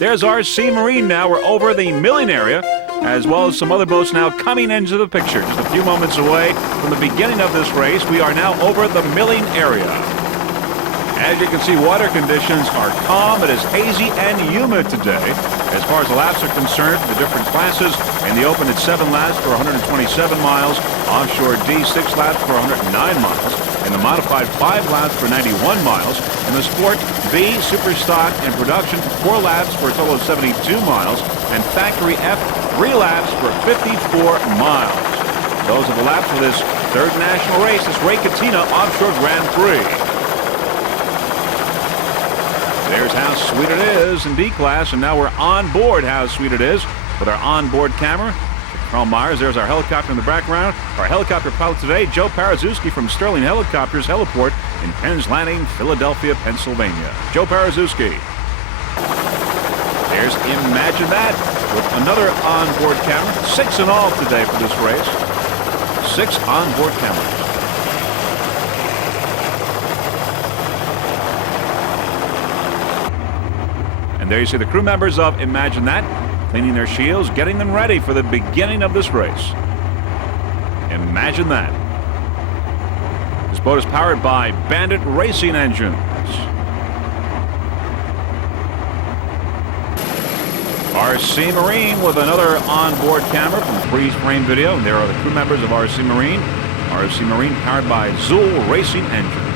There's our Sea Marine now. We're over the milling area, as well as some other boats now coming into the picture. Just a few moments away from the beginning of this race, we are now over the milling area. As you can see, water conditions are calm. It is hazy and humid today. As far as the laps are concerned, the different classes, in the open it's 7 laps for 127 miles, offshore D 6 laps for 109 miles, in the modified 5 laps for 91 miles, in the sport B, super stock and production 4 laps for a total of 72 miles, and factory F 3 laps for 54 miles. Those are the laps for this third national race, this Ray Catena Offshore Grand Prix. There's how sweet it is in D class, and now we're on board How Sweet It Is with our onboard camera. Carl Myers, there's our helicopter in the background. Our helicopter pilot today, Joe Parazewski from Sterling Helicopters Heliport in Penn's Landing, Philadelphia, Pennsylvania. Joe Parazewski. There's Imagine That with another onboard camera. 6 in all today for this race. 6 onboard cameras. There you see the crew members of Imagine That, cleaning their shields, getting them ready for the beginning of this race. Imagine that. This boat is powered by Bandit racing engines. Our Sea Marine with another onboard camera from freeze-frame video. And there are the crew members of our Sea Marine. Our Sea Marine powered by Zool racing engines.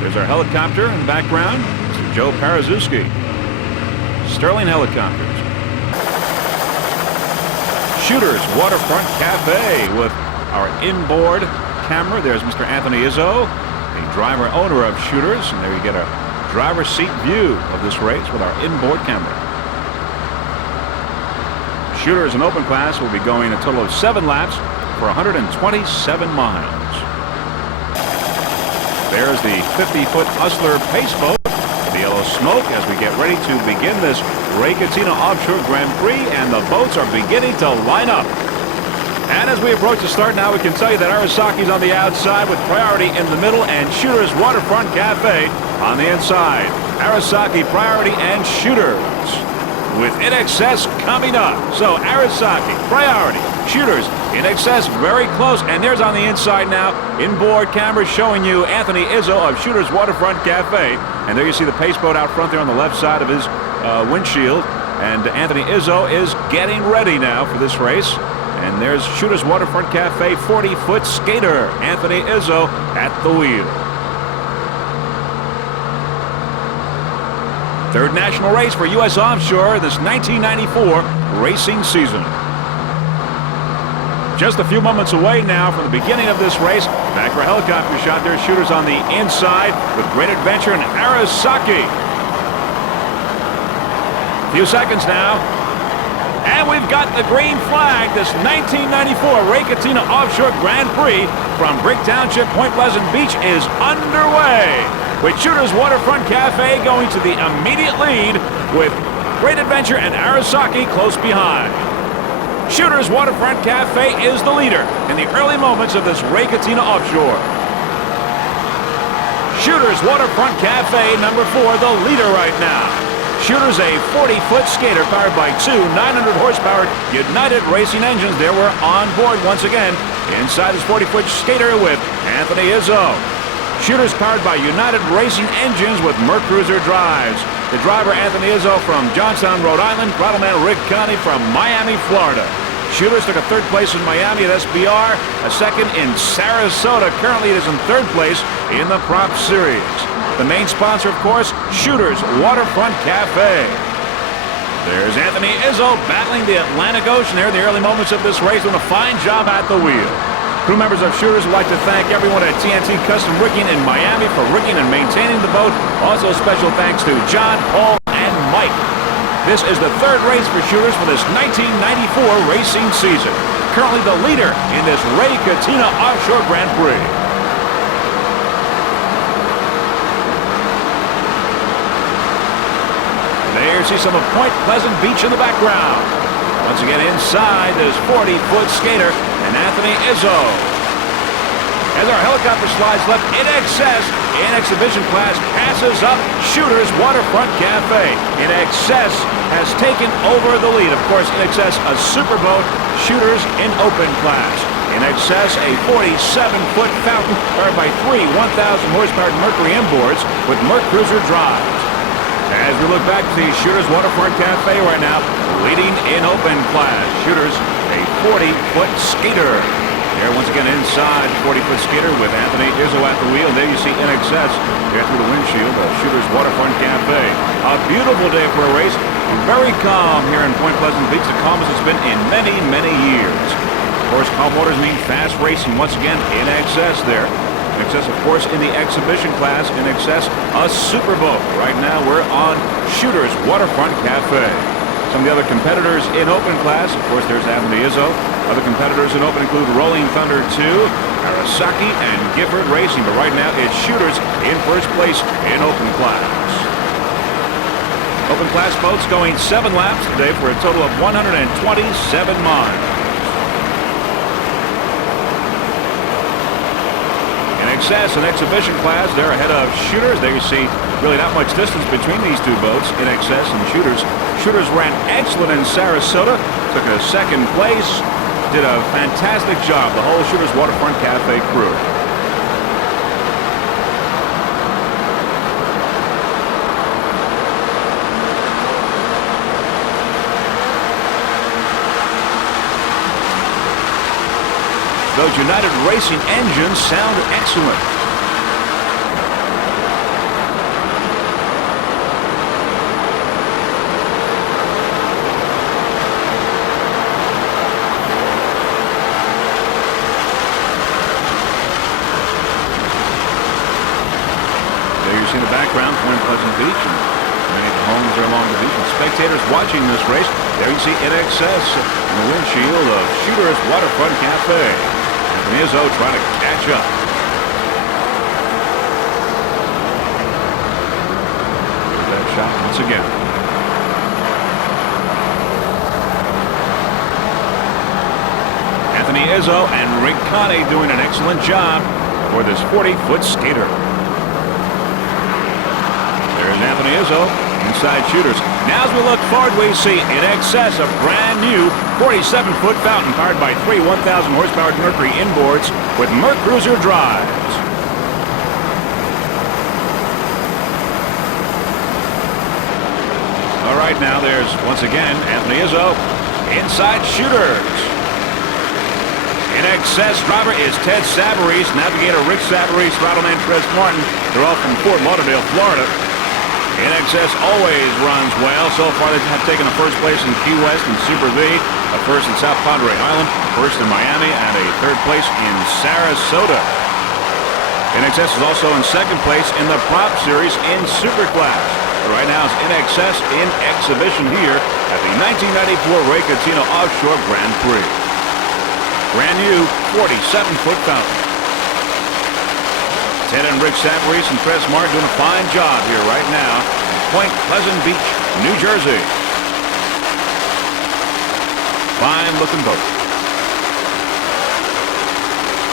There's our helicopter in the background. Mr. Joe Parazewski. Sterling Helicopters. Shooters Waterfront Cafe with our inboard camera. There's Mr. Anthony Izzo, the driver owner of Shooters. And there you get a driver's seat view of this race with our inboard camera. Shooters in open class will be going a total of 7 laps for 127 miles. There's the 50-foot Hustler pace boat, the yellow smoke, as we get ready to begin this Ray Catena Offshore Grand Prix, and the boats are beginning to line up. And as we approach the start now, we can tell you that Arasaki's on the outside with priority in the middle and Shooters Waterfront Cafe on the inside. Arasaki, priority, and Shooters with In Excess coming up. So Arasaki, priority, Shooters, In Excess very close, and there's on the inside now, inboard camera showing you Anthony Izzo of Shooters Waterfront Cafe. And there you see the pace boat out front there on the left side of his windshield. And Anthony Izzo is getting ready now for this race. And there's Shooters Waterfront Cafe 40-foot skater, Anthony Izzo at the wheel. Third national race for U.S. Offshore this 1994 racing season. Just a few moments away now from the beginning of this race. Back for a helicopter shot. There's Shooters on the inside with Great Adventure and Arasaki. A few seconds now. And we've got the green flag. This 1994 Ray Catena Offshore Grand Prix from Brick Township, Point Pleasant Beach is underway, with Shooters Waterfront Cafe going to the immediate lead with Great Adventure and Arasaki close behind. Shooters Waterfront Cafe is the leader in the early moments of this Ray Catena Offshore. Shooters Waterfront Cafe, number 4, the leader right now. Shooters, a 40-foot skater powered by 2 900-horsepower United racing engines. There we're on board once again inside his 40-foot skater with Anthony Izzo. Shooters powered by United racing engines with Mercruiser drives. The driver, Anthony Izzo from Johnstown, Rhode Island. Battleman Rick Connie from Miami, Florida. Shooters took a 3rd place in Miami at SBR, a 2nd in Sarasota. Currently, it is in 3rd place in the Prop Series. The main sponsor, of course, Shooters Waterfront Cafe. There's Anthony Izzo battling the Atlantic Ocean there in the early moments of this race, doing a fine job at the wheel. Crew members of Shooters would like to thank everyone at TNT Custom Rigging in Miami for rigging and maintaining the boat. Also, special thanks to John, Paul, and Mike. This is the 3rd race for Shooters for this 1994 racing season. Currently the leader in this Ray Catena Offshore Grand Prix. There you see some of Point Pleasant Beach in the background. Once again inside this 40-foot skater and Anthony Izzo. As our helicopter slides left in excess, in exhibition class passes up Shooters Waterfront Cafe. In excess has taken over the lead. Of course, in excess a superboat, Shooters in open class. In excess a 47-foot fountain powered by three 1,000 horsepower Mercury inboards with Merc Cruiser drives. As we look back to the Shooters Waterfront Cafe right now, leading in open class. Shooters a 40-foot skater. There once again inside 40-foot skater with Anthony Izzo at the wheel. There you see in excess here through the windshield of Shooters Waterfront Cafe. A beautiful day for a race. Very calm here in Point Pleasant Beach. The calmest it's been in many, many years. Of course, calm waters mean fast racing once again in excess there. In excess, of course, in the exhibition class. In excess, a superboat. Right now we're on Shooters Waterfront Cafe. Some of the other competitors in open class, of course, there's Anthony Izzo. Other competitors in open include Rolling Thunder 2, Arasaki, and Gifford Racing. But right now, it's Shooters in first place in open class. Open class boats going 7 laps today for a total of 127 miles. In excess and exhibition class, they're ahead of Shooters. There you see really not much distance between these two boats, in excess and Shooters. Shooters ran excellent in Sarasota, took a second place, did a fantastic job, the whole Shooters Waterfront Cafe crew. Those United Racing engines sound excellent. In the background, Point Pleasant Beach, and many of the homes are along the beach. And spectators watching this race, there you see in excess in the windshield of Shooters Waterfront Cafe. Anthony Izzo trying to catch up. There's that shot once again. Anthony Izzo and Rick Connie doing an excellent job for this 40-foot skater. There's Anthony Izzo inside Shooters. Now as we look forward, we see in excess a brand new 47-foot fountain powered by three 1,000 horsepower Mercury inboards with Merc Cruiser drives. All right, now there's once again Anthony Izzo inside Shooters. In excess driver is Ted Savarese, navigator Rick Savarese, throttle man Chris Martin. They're all from Fort Lauderdale, Florida. In excess always runs well. So far they have taken a first place in Key West and Super V, a first in South Padre Island, first in Miami, and a third place in Sarasota. In excess is also in second place in the Prop Series in Super Class. Right now it's in excess in exhibition here at the 1994 Ray Catino Offshore Grand Prix. Brand new 47-foot fountain. Ted and Rick Savarese and Chris Martin doing a fine job here right now in Point Pleasant Beach, New Jersey. Fine looking boat.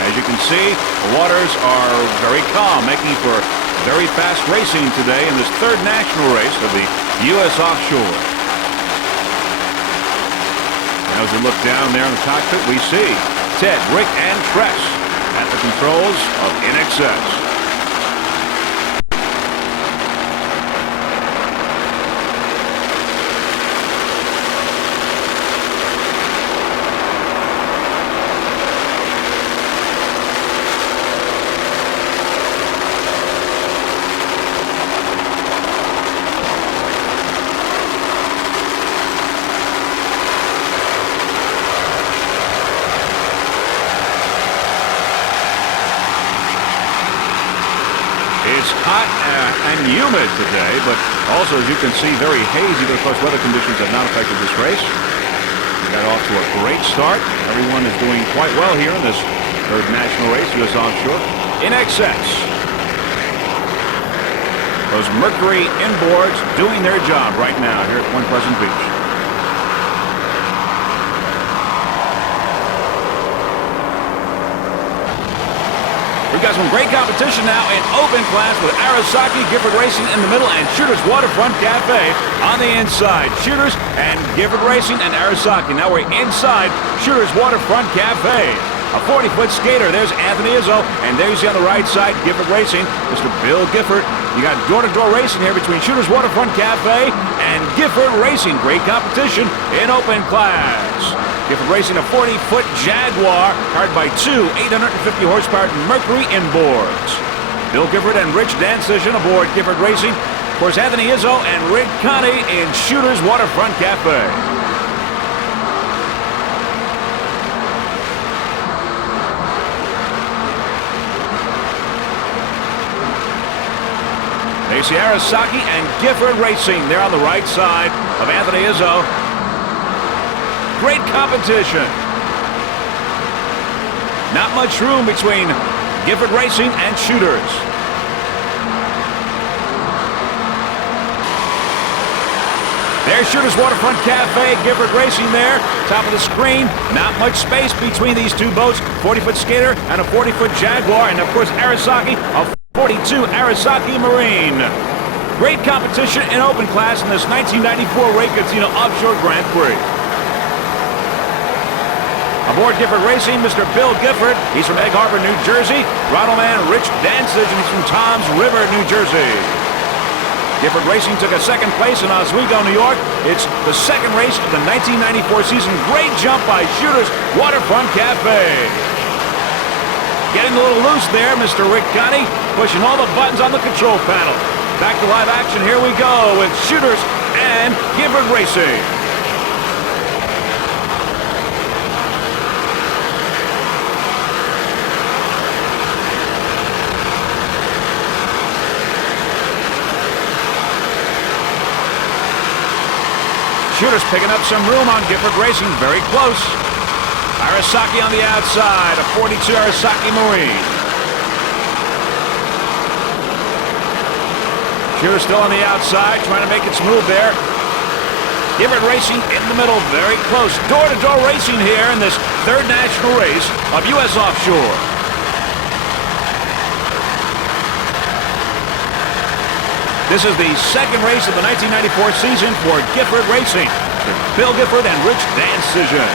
As you can see, the waters are very calm, making for very fast racing today in this third national race of the U.S. Offshore. Now as we look down there in the cockpit, we see Ted, Rick, and Tress at the controls of In Excess. It's hot and humid today, but also, as you can see, very hazy. But of course, weather conditions have not affected this race. We got off to a great start. Everyone is doing quite well here in this third national race, U.S. Offshore. In excess. Those Mercury inboards doing their job right now here at Point Pleasant Beach. We've got some great competition now in open class with Arasaki, Gifford Racing in the middle, and Shooters Waterfront Cafe on the inside. Shooters and Gifford Racing and Arasaki. Now we're inside Shooters Waterfront Cafe. A 40-foot skater. There's Anthony Izzo, and there you see on the right side Gifford Racing, Mr. Bill Gifford. You got door-to-door racing here between Shooters Waterfront Cafe and Gifford Racing. Great competition in open class. Gifford Racing, a 40-foot Jaguar, powered by two 850-horsepower Mercury inboards. Bill Gifford and Rich Dancision aboard Gifford Racing. Of course, Anthony Izzo and Rick Connie in Shooters Waterfront Cafe. There you see Arasaki and Gifford Racing. They're on the right side of Anthony Izzo. Great competition. Not much room between Gifford Racing and Shooters. There's Shooters Waterfront Cafe, Gifford Racing there. Top of the screen. Not much space between these two boats. 40-foot skater and a 40-foot Jaguar. And of course, Arasaki, a 42 Arasaki Marine. Great competition in open class in this 1994 Ray Casino Offshore Grand Prix. Aboard Gifford Racing, Mr. Bill Gifford. He's from Egg Harbor, New Jersey. Throttle-man Rich Dancision. He's from Toms River, New Jersey. Gifford Racing took a second place in Oswego, New York. It's the second race of the 1994 season. Great jump by Shooters Waterfront Cafe. Getting a little loose there, Mr. Rick Connie, pushing all the buttons on the control panel. Back to live action. Here we go with Shooters and Gifford Racing. Shooters picking up some room on Gifford Racing, very close. Arasaki on the outside, a 42 Arasaki Marine. Shooters still on the outside, trying to make its move there. Gifford Racing in the middle, very close. Door-to-door racing here in this third national race of U.S. Offshore. This is the second race of the 1994 season for Gifford Racing. Bill Gifford and Rich Dancision.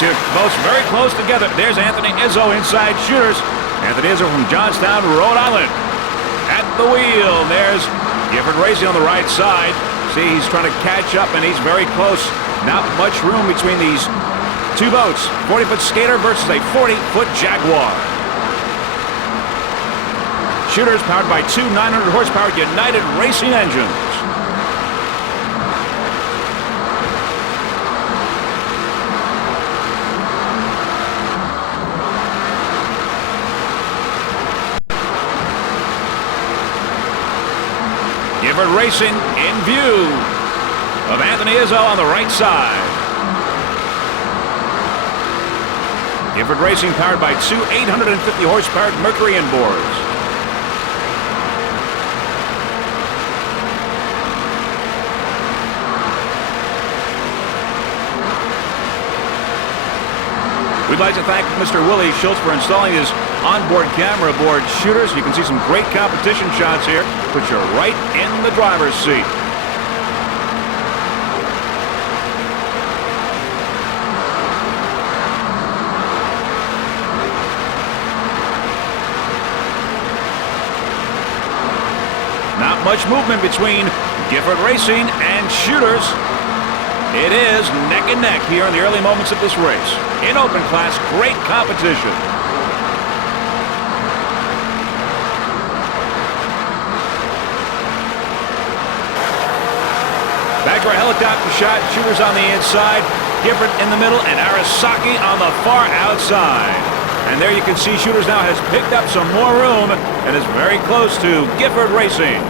See, both very close together. There's Anthony Izzo inside Shooters. Anthony Izzo from Johnstown, Rhode Island. At the wheel, there's Gifford Racing on the right side. See, he's trying to catch up, and he's very close. Not much room between these two boats, 40-foot skater versus a 40-foot Jaguar. Shooters powered by two 900-horsepower United Racing engines. Gifford Racing in view of Anthony Izzo on the right side. Gifford Racing powered by two 850-horsepower Mercury inboards. We'd like to thank Mr. Willie Schultz for installing his onboard camera aboard Shooters. You can see some great competition shots here. Put you right in the driver's seat. Not much movement between Gifford Racing and Shooters. It is neck and neck here in the early moments of this race. In open class, great competition. Back to our helicopter shot. Shooters on the inside, Gifford in the middle, and Arasaki on the far outside. And there you can see Shooters now has picked up some more room and is very close to Gifford Racing.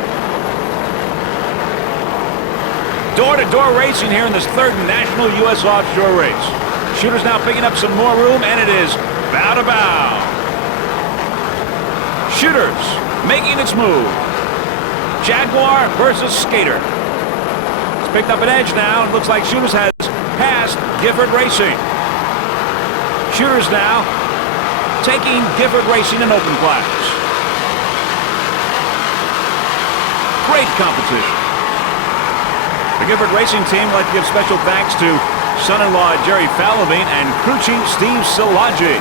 Door-to-door racing here in this third national U.S. offshore race. Shooters now picking up some more room, and it is bow to bow. Shooters making its move. Jaguar versus Skater. It's picked up an edge now. It looks like Shooters has passed Gifford Racing. Shooters now taking Gifford Racing in open class. Great competition. The Gifford Racing team would like to give special thanks to son-in-law Jerry Fallavine and crew chief Steve Szilagyi.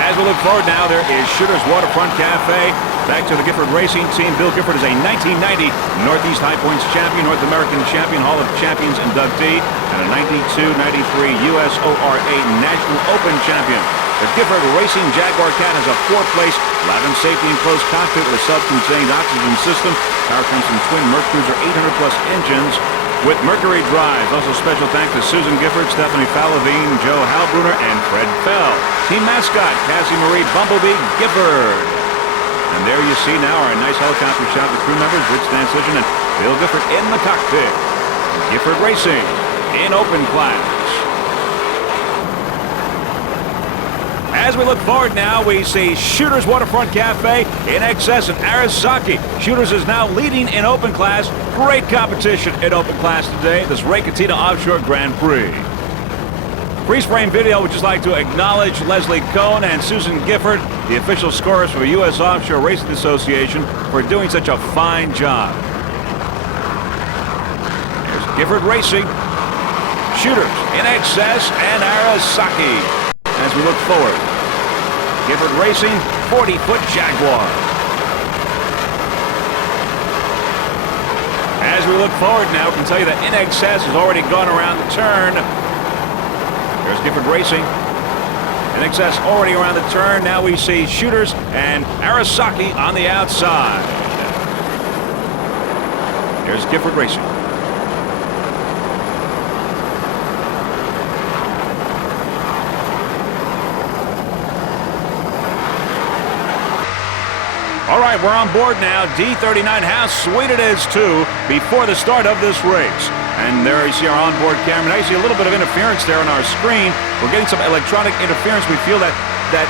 As we look forward now, there is Shooters Waterfront Cafe. Back to the Gifford Racing team. Bill Gifford is a 1990 Northeast High Points champion, North American champion, Hall of Champions inductee, and a 92-93 USORA National Open champion. The Gifford Racing Jaguar Cat has a 4-place lab and safety enclosed cockpit with a self-contained oxygen system. Power comes from twin Mercruiser 800-plus engines with Mercury drives. Also special thanks to Susan Gifford, Stephanie Fallavine, Joe Halbruner, and Fred Fell. Team mascot, Cassie Marie Bumblebee Gifford. And there you see now our nice helicopter shot with crew members Rich Stancision and Bill Gifford in the cockpit. Gifford Racing in open class. As we look forward now, we see Shooters Waterfront Cafe in excess of Arizaki. Shooters is now leading in open class. Great competition in open class today, this Ray Catena Offshore Grand Prix. Freeze frame video would just like to acknowledge Leslie Cohn and Susan Gifford, the official scorers for the U.S. Offshore Racing Association, for doing such a fine job. Here's Gifford Racing, Shooters in excess, and Arizaki. As we look forward, Gifford Racing, 40-foot Jaguar. As we look forward now, we can tell you that In Excess has already gone around the turn. There's Gifford Racing. In Excess already around the turn. Now we see Shooters and Arizaki on the outside. There's Gifford Racing. All right, we're on board now. D39, how sweet it is, too, before the start of this race. And there you see our onboard camera. Now you see a little bit of interference there on our screen. We're getting some electronic interference. We feel that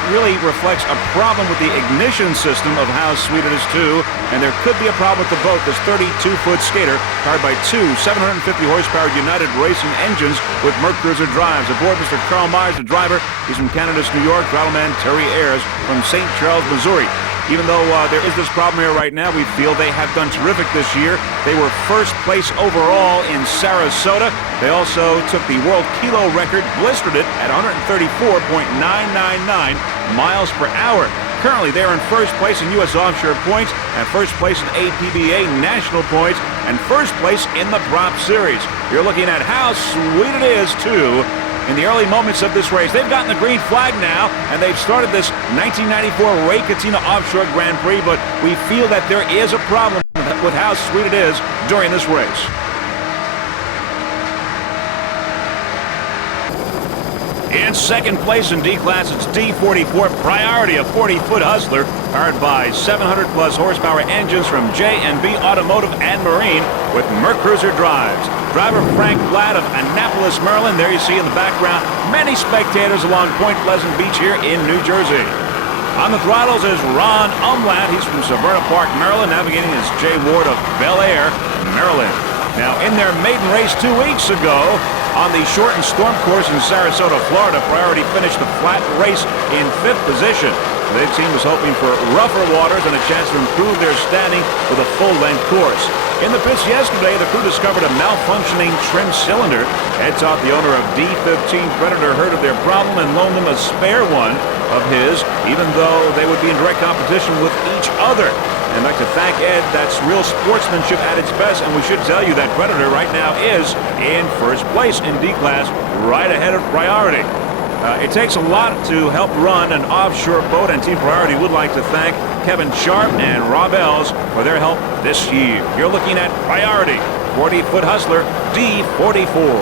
really reflects a problem with the ignition system of how sweet it is, too. And there could be a problem with the boat. This 32-foot skater powered by two 750-horsepower United Racing engines with Mercruiser drives. Aboard Mr. Carl Myers, the driver. He's from Canada's New York. Rattleman Terry Ayers from St. Charles, Missouri. Even though there is this problem here right now, we feel they have done terrific this year. They were first place overall in Sarasota. They also took the world kilo record, blistered it at 134.999 miles per hour. Currently, they're in first place in U.S. Offshore points, and first place in APBA national points, and first place in the Prop Series. You're looking at how sweet it is, too, in the early moments of this race. They've gotten the green flag now, and they've started this 1994 Ray Catena Offshore Grand Prix, but we feel that there is a problem with how sweet it is during this race. In second place in D-Class, it's D44 Priority, a 40-foot Hustler, powered by 700-plus horsepower engines from J&B Automotive and Marine with Mercruiser drives. Driver Frank Blatt of Annapolis, Maryland. There you see in the background many spectators along Point Pleasant Beach here in New Jersey. On the throttles is Ron Umlatt. He's from Severna Park, Maryland. Navigating is Jay Ward of Bel Air, Maryland. Now, in their maiden race 2 weeks ago, on the shortened storm course in Sarasota, Florida, Priority finished the flat race in 5th position. Their team was hoping for rougher waters and a chance to improve their standing with a full-length course. In the pits yesterday, the crew discovered a malfunctioning trim cylinder. Ed taught the owner of D15 Predator heard of their problem and loaned them a spare one of his, even though they would be in direct competition with each other. And I'd like to thank Ed. That's real sportsmanship at its best, and we should tell you that Predator right now is in first place in D-Class, right ahead of Priority. It takes a lot to help run an offshore boat, and Team Priority would like to thank Kevin Sharp and Rob Ells for their help this year. You're looking at Priority, 40-foot Hustler, D44.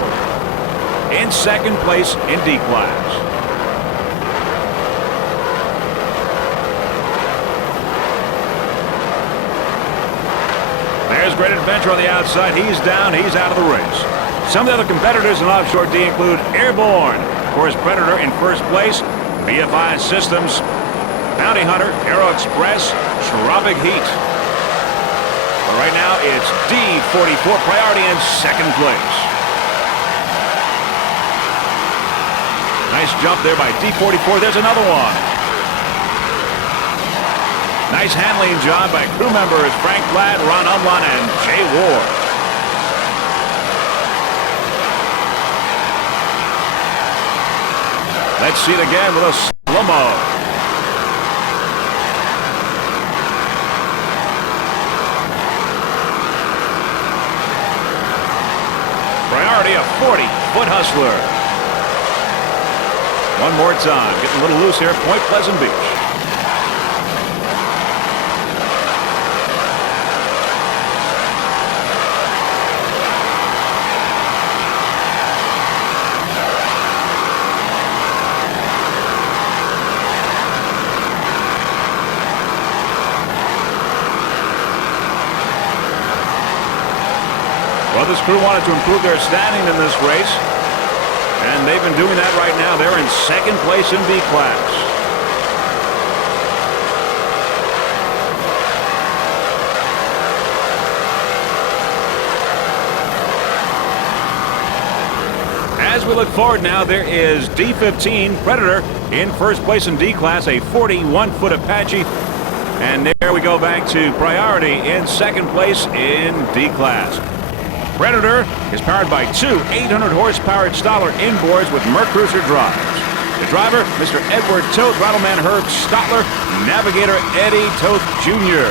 In second place in D-Class. There's Great Adventure on the outside. He's down. He's out of the race. Some of the other competitors in Offshore D include Airborne. Of course, Predator in first place. BFI Systems, Bounty Hunter, Aero Express, Tropic Heat. Right now, it's D44 Priority in second place. Nice jump there by D44. There's another one. Nice handling job by crew members Frank Platt, Ron Umlan, and Jay Ward. Let's see it again with a slow-mo. Priority, a 40-foot hustler. One more time. Getting a little loose here. Point Pleasant Beach. Well, this crew wanted to improve their standing in this race, and they've been doing that right now. They're in second place in B class. As we look forward now, there is D15 Predator in first place in D class, a 41-foot Apache. And there we go back to Priority in second place in D class. Predator is powered by two 800-horsepower Stadler inboards with Mercruiser drives. The driver, Mr. Edward Toth, Rattleman Herb Stadler, Navigator Eddie Toth Jr.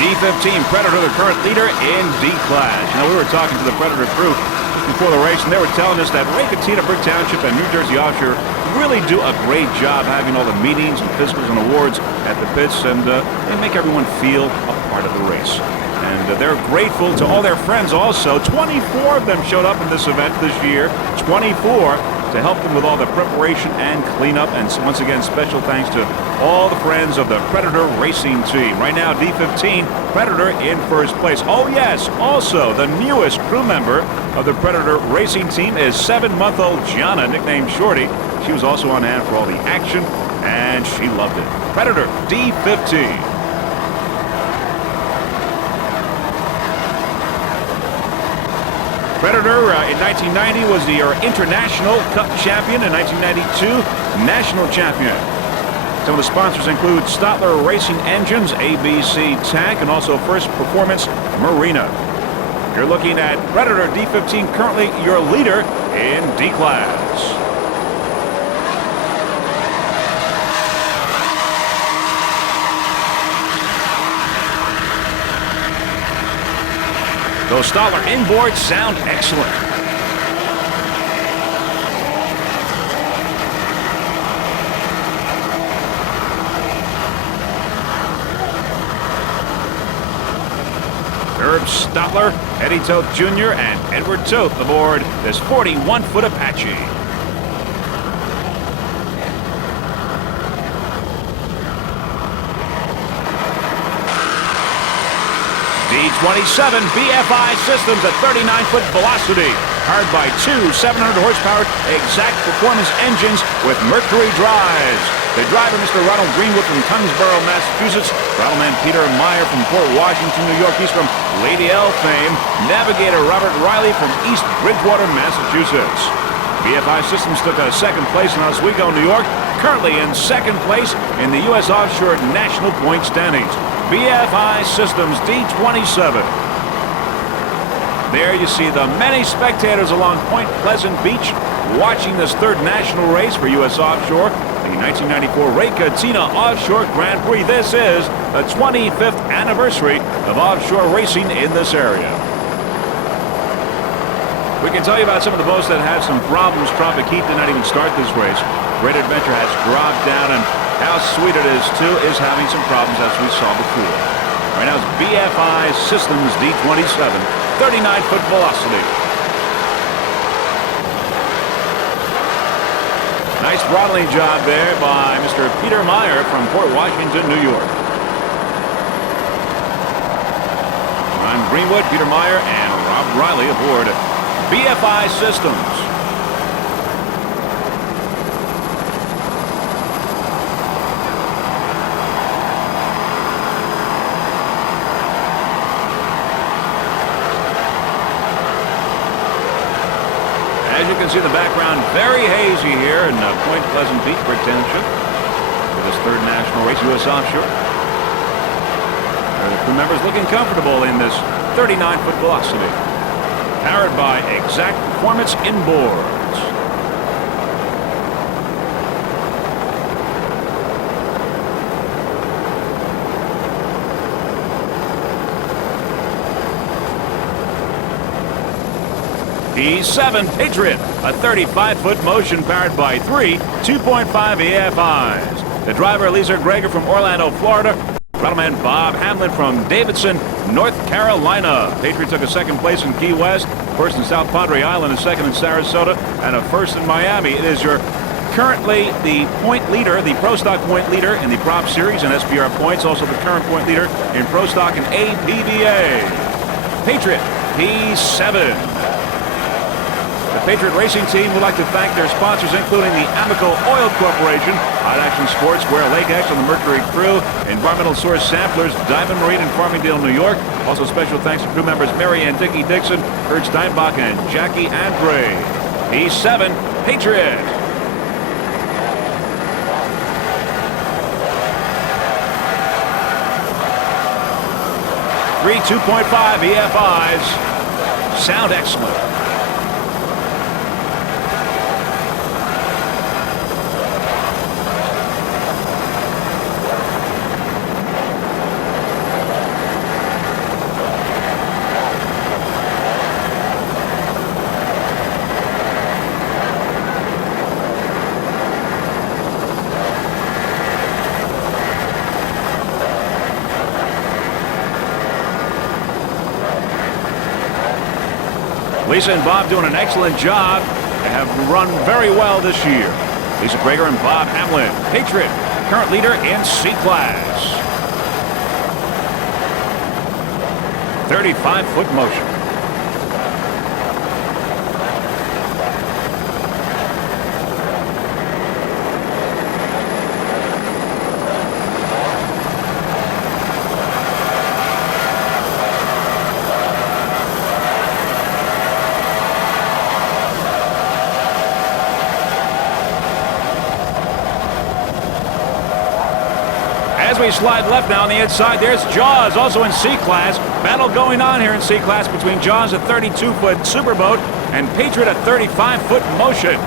D15 Predator, the current leader in D class. You know, we were talking to the Predator crew just before the race, and they were telling us that Ray Katina, Brick Township, and New Jersey Offshore really do a great job having all the meetings and physicals and awards at the pits, and they make everyone feel a part of the race. And they're grateful to all their friends also. 24 of them showed up in this event this year. 24 to help them with all the preparation and cleanup. And once again, special thanks to all the friends of the Predator racing team. Right now, D15 Predator in first place. Oh yes, also the newest crew member of the Predator racing team is 7-month-old Gianna, nicknamed Shorty. She was also on hand for all the action, and she loved it. Predator D15. Predator in 1990 was the International Cup champion. In 1992, National champion. Some of the sponsors include Stadler Racing Engines, ABC Tank, and also First Performance Marina. You're looking at Predator D15, currently your leader in D class. Those Stadler inboards sound excellent. Herb Stadler, Eddie Toth Jr., and Edward Toth aboard this 41-foot Apache. D27 BFI Systems at 39-foot velocity, powered by two 700-horsepower exact performance engines with Mercury drives. The driver, Mr. Ronald Greenwood from Tungsboro, Massachusetts. Rattleman Peter Meyer from Port Washington, New York. He's from Lady L fame. Navigator Robert Riley from East Bridgewater, Massachusetts. BFI Systems took a second place in Oswego, New York. Currently in second place in the U.S. Offshore National Point Standings. BFI Systems D27. There you see the many spectators along Point Pleasant Beach watching this third national race for U.S. Offshore, the 1994 Ray Katina Offshore Grand Prix. This is the 25th anniversary of offshore racing in this area. We can tell you about some of the boats that had some problems. Tropic Heat did not even start this race. Great Adventure has dropped down, and how sweet it is, too, is having some problems, as we saw before. Right now it's BFI Systems D27, 39-foot velocity. Nice throttling job there by Mr. Peter Meyer from Port Washington, New York. Ron Greenwood, Peter Meyer, and Rob Riley aboard BFI Systems. can see the background very hazy here in Point Pleasant Beach, Brick Township, for this third national race, U.S. Offshore. The crew members looking comfortable in this 39-foot velocity, powered by Exact Performance inboards. P7 Patriot, a 35-foot motion powered by three 2.5 AFIs. The driver, Lisa Greger from Orlando, Florida. Throttle Bob Hamlin from Davidson, North Carolina. Patriot took a second place in Key West, first in South Padre Island, a second in Sarasota, and a first in Miami. It is your currently the point leader, the Pro Stock point leader in the Prop Series and SPR points, also the current point leader in Pro Stock and APBA. Patriot P7. The Patriot Racing Team would like to thank their sponsors, including the Amico Oil Corporation, Hot Action Sportswear, Lake X on the Mercury Crew, Environmental Source Samplers, Diamond Marine in Farmingdale, New York. Also special thanks to crew members Mary Ann Dickey Dixon, Kurt Steinbach, and Jackie Andre. P7 Patriot. Three 2.5 EFIs. Sound excellent. Lisa and Bob doing an excellent job. They have run very well this year. Lisa Greger and Bob Hamlin. Patriot, current leader in C-Class. 35-foot motion. As we slide left now on the inside, there's Jaws, also in C-Class. Battle going on here in C-Class between Jaws, a 32-foot superboat, and Patriot, a 35-foot motion.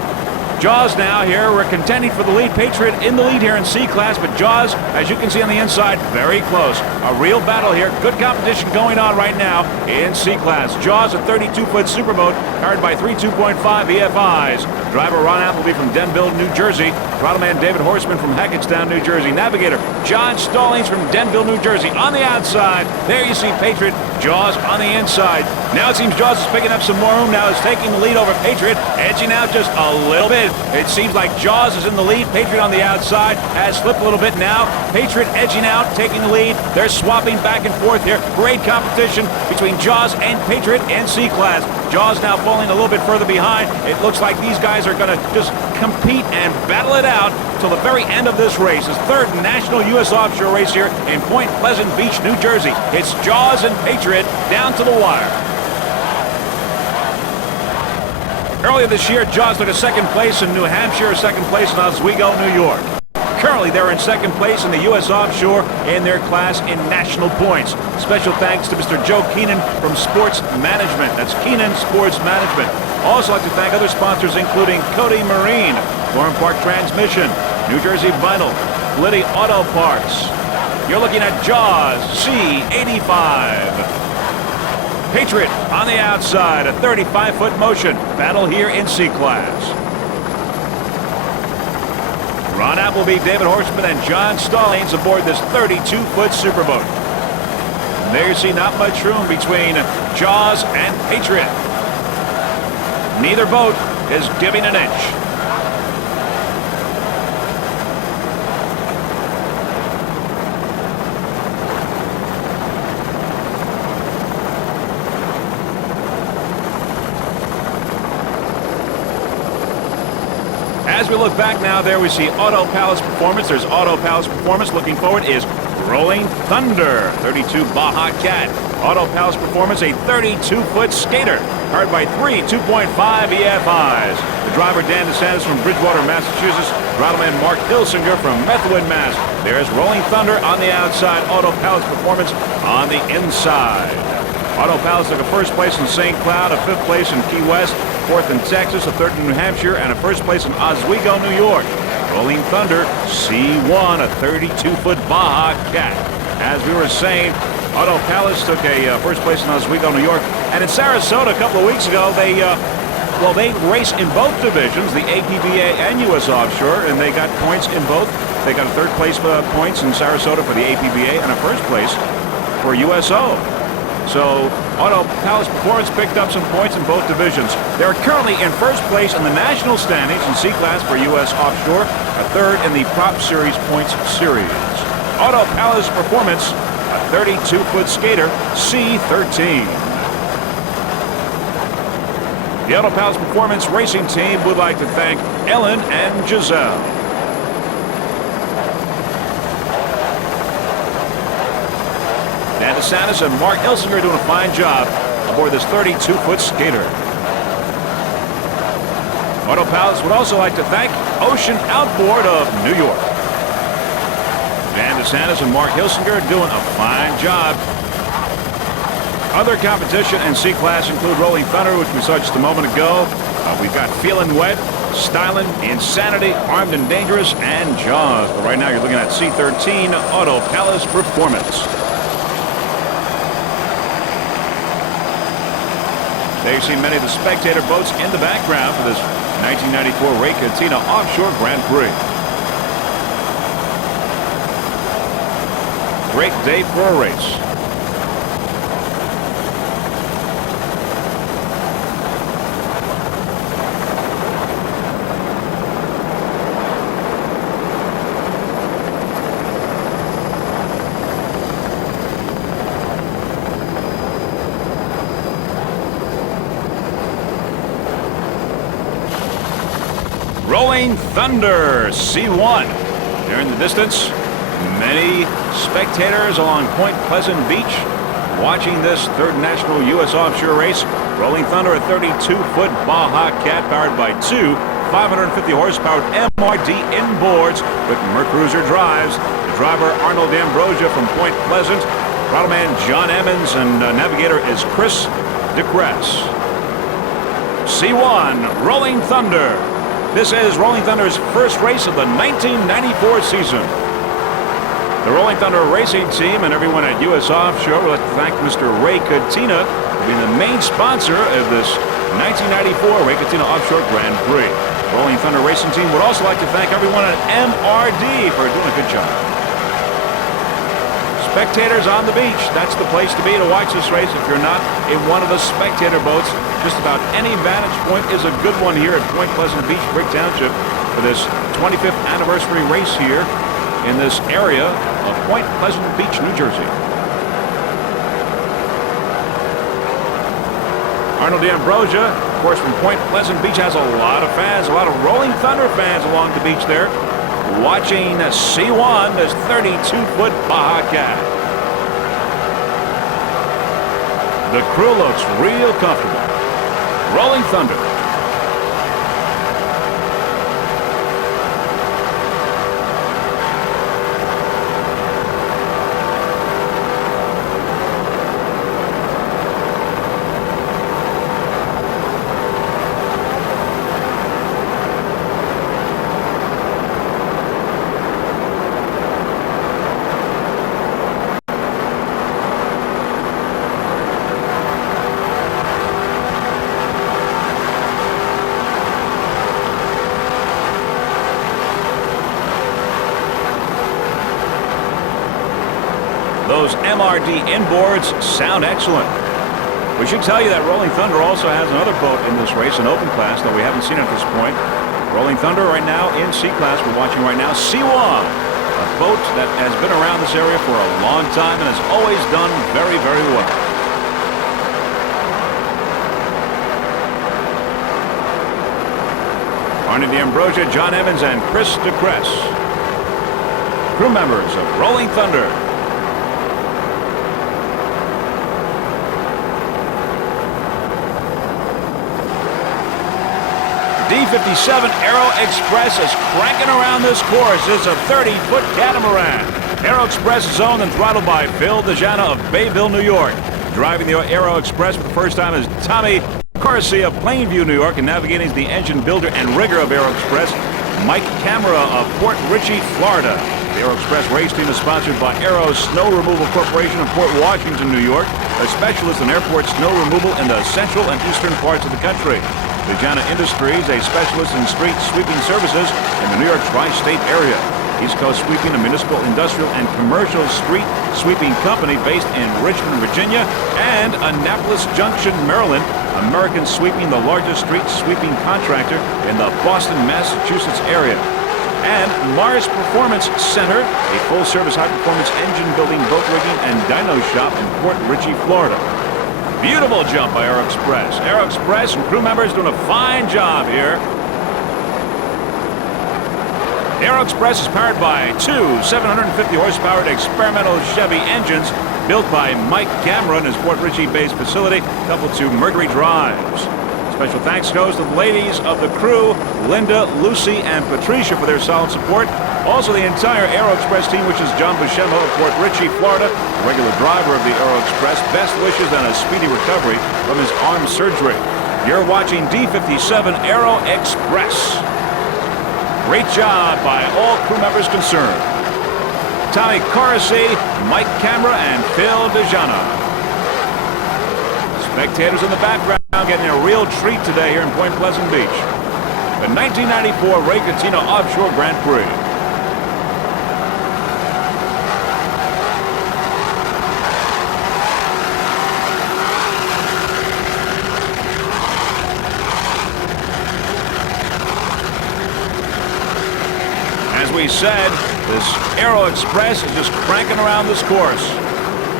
Jaws now here, we're contending for the lead. Patriot in the lead here in C-Class, but Jaws, as you can see on the inside, very close. A real battle here. Good competition going on right now in C-Class. Jaws, a 32-foot superboat, powered by three 2.5 EFIs. Driver Ron Appleby from Denville, New Jersey. Throttleman David Horseman from Hackettstown, New Jersey. Navigator John Stallings from Denville, New Jersey. On the outside, there you see Patriot. Jaws on the inside. Now it seems Jaws is picking up some more room. Now is taking the lead over Patriot, edging out just a little bit. It seems like Jaws is in the lead. Patriot on the outside has slipped a little bit now. Patriot edging out, taking the lead. They're swapping back and forth here. Great competition between Jaws and Patriot in C-Class. Jaws now falling a little bit further behind. It looks like these guys are going to just compete and battle it out till the very end of this race. This third national U.S. offshore race here in Point Pleasant Beach, New Jersey. It's Jaws and Patriot down to the wire. Earlier this year, Jaws took a second place in New Hampshire, a second place in Oswego, New York. Currently, they're in second place in the U.S. Offshore in their class in national points. Special thanks to Mr. Joe Keenan from Sports Management. That's Keenan Sports Management. Also like to thank other sponsors, including Cody Marine, Warren Park Transmission, New Jersey Vinyl, Liddy Auto Parts. You're looking at Jaws C85. Patriot on the outside, a 35-foot motion. Battle here in C-Class. Ron Appleby, David Horseman, and John Stallings aboard this 32-foot superboat. And there you see not much room between Jaws and Patriot. Neither boat is giving an inch. As we look back now, there we see Auto Palace Performance. There's Auto Palace Performance. Looking forward is Rolling Thunder 32 Baja Cat. Auto Palace Performance, a 32-foot skater, powered by three 2.5 EFIs. The driver, Dan DeSantis from Bridgewater, Massachusetts. Throttle-man Mark Hilsinger from Methuen, Mass. There's Rolling Thunder on the outside. Auto Palace Performance on the inside. Auto Palace took a first place in St. Cloud, a fifth place in Key West, fourth in Texas, a third in New Hampshire, and a first place in Oswego, New York. Rolling Thunder C1, a 32-foot Baja Cat. As we were saying, Auto Palace took a first place in Oswego, New York, and in Sarasota a couple of weeks ago, they race in both divisions, the APBA and U.S. Offshore, and they got points in both. They got a third place points in Sarasota for the APBA and a first place for USO. So Auto Palace Performance picked up some points in both divisions. They're currently in first place in the national standings in C-Class for U.S. Offshore, a third in the Prop Series Points Series. Auto Palace Performance, a 32-foot skater, C13. The Auto Palace Performance Racing Team would like to thank Ellen and Giselle. Dan DeSantis and Mark Hilsinger are doing a fine job aboard this 32-foot skater. Auto Palace would also like to thank Ocean Outboard of New York. Dan DeSantis and Mark Hilsinger are doing a fine job. Other competition in C-Class include Rolling Thunder, which we saw just a moment ago. We've got Feelin' Wet, Stylin', Insanity, Armed and Dangerous, and Jaws. But right now you're looking at C13 Auto Palace Performance. There you see many of the spectator boats in the background for this 1994 Ray Catena Offshore Grand Prix. Great day for a race. Rolling Thunder C1. There in the distance, many spectators along Point Pleasant Beach watching this third national U.S. offshore race. Rolling Thunder, a 32-foot Baja Cat powered by two 550 horsepower MRD inboards with Mercruiser drives. The driver, Arnold Ambrosia from Point Pleasant. Throttle-man John Emmons, and navigator is Chris DeCress. C1, Rolling Thunder. This is Rolling Thunder's first race of the 1994 season. The Rolling Thunder racing team and everyone at U.S. Offshore would like to thank Mr. Ray Catena for being the main sponsor of this 1994 Ray Catena Offshore Grand Prix. The Rolling Thunder racing team would also like to thank everyone at MRD for doing a good job. Spectators on the beach, that's the place to be to watch this race. If you're not in one of the spectator boats, just about any vantage point is a good one here at Point Pleasant Beach, Brick Township, for this 25th anniversary race here in this area of Point Pleasant Beach, New Jersey. Arnold Ambrosia, of course, from Point Pleasant Beach, has a lot of fans, a lot of Rolling Thunder fans along the beach there, watching C1, this 32-foot Baja Cat. The crew looks real comfortable. Rolling Thunder. Those MRD inboards sound excellent. We should tell you that Rolling Thunder also has another boat in this race, an open class, though we haven't seen it at this point. Rolling Thunder right now in C-Class. We're watching right now C1, a boat that has been around this area for a long time and has always done very, very well. Arnold Ambrosia, John Emmons, and Chris DeCress, crew members of Rolling Thunder. 257 Aero Express is cranking around this course. It's a 30-foot catamaran. Aero Express is owned and throttled by Phil DeJana of Bayville, New York. Driving the Aero Express for the first time is Tommy Corsi of Plainview, New York, and navigating the engine builder and rigger of Aero Express, Mike Camera of Port Richey, Florida. The Aero Express race team is sponsored by Aero Snow Removal Corporation of Port Washington, New York, a specialist in airport snow removal in the central and eastern parts of the country. DeJana Industries, a specialist in street sweeping services in the New York tri-state area. East Coast Sweeping, a municipal, industrial, and commercial street sweeping company based in Richmond, Virginia, and Annapolis Junction, Maryland. American Sweeping, the largest street sweeping contractor in the Boston, Massachusetts area. And Mars Performance Center, a full-service high-performance engine-building, boat rigging, and dyno shop in Port Richey, Florida. Beautiful jump by Aero Express. Aero Express and crew members doing a fine job here. Aero Express is powered by two 750-horsepower experimental Chevy engines built by Mike Cameron in his Port Richey-based facility, coupled to Mercury drives. Special thanks goes to the ladies of the crew, Linda, Lucy, and Patricia, for their solid support. Also the entire Aero Express team, which is John Buscema of Port Richey, Florida, the regular driver of the Aero Express. Best wishes and a speedy recovery from his arm surgery. You're watching D57 Aero Express. Great job by all crew members concerned. Tommy Corsi, Mike Camera, and Phil DeJana. Spectators in the background getting a real treat today here in Point Pleasant Beach. The 1994 Ray Catino Offshore Grand Prix. As we said, this Aero Express is just cranking around this course.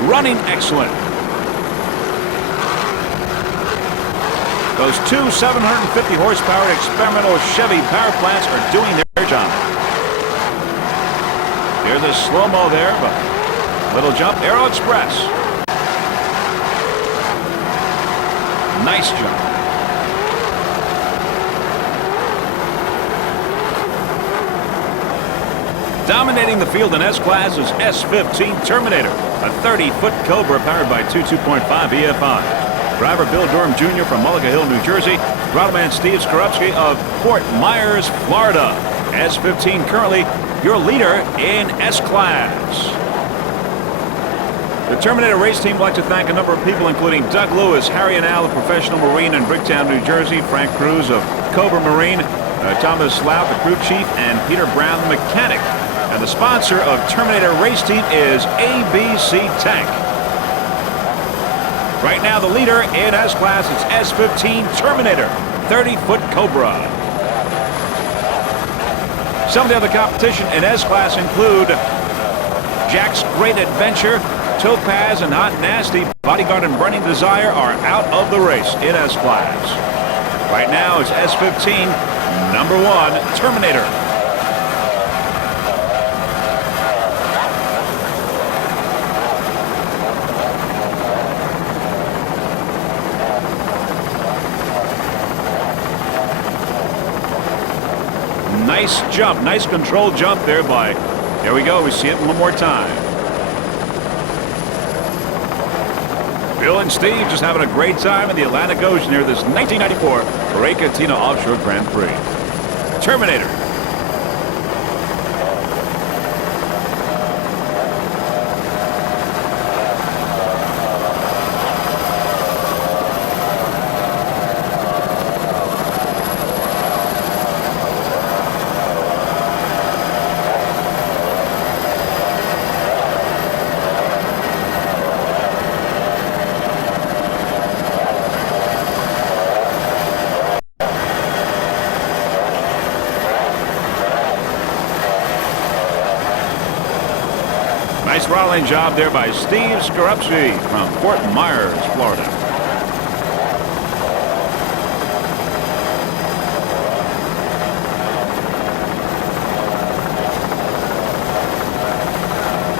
Running excellent. Those two 750 horsepower experimental Chevy power plants are doing their job. There's a slow-mo there, but little jump. Aero Express. Nice jump. Dominating the field in S-Class is S-15 Terminator, a 30-foot Cobra powered by two 2.5 EFIs. Driver Bill Durham Jr. from Mullica Hill, New Jersey. Throttleman Steve Skorupski of Fort Myers, Florida. S-15 currently your leader in S-Class. The Terminator race team would like to thank a number of people, including Doug Lewis, Harry and Al, a professional Marine in Bricktown, New Jersey, Frank Cruz of Cobra Marine, Thomas Slout, the crew chief, and Peter Brown, the mechanic. And the sponsor of Terminator race team is ABC Tank. Right now, the leader in S-Class is S-15 Terminator, 30-foot Cobra. Some of the other competition in S-Class include Jack's Great Adventure, Topaz, and Hot Nasty, Bodyguard, and Burning Desire are out of the race in S-Class. Right now, it's S-15, number one, Terminator. Nice jump, nice controlled jump there by, there we go, we see it one more time. Bill and Steve just having a great time in the Atlantic Ocean here, this 1994 Ray Catino Offshore Grand Prix. Terminator. Nice throttling job there by Steve Skorupski from Fort Myers, Florida.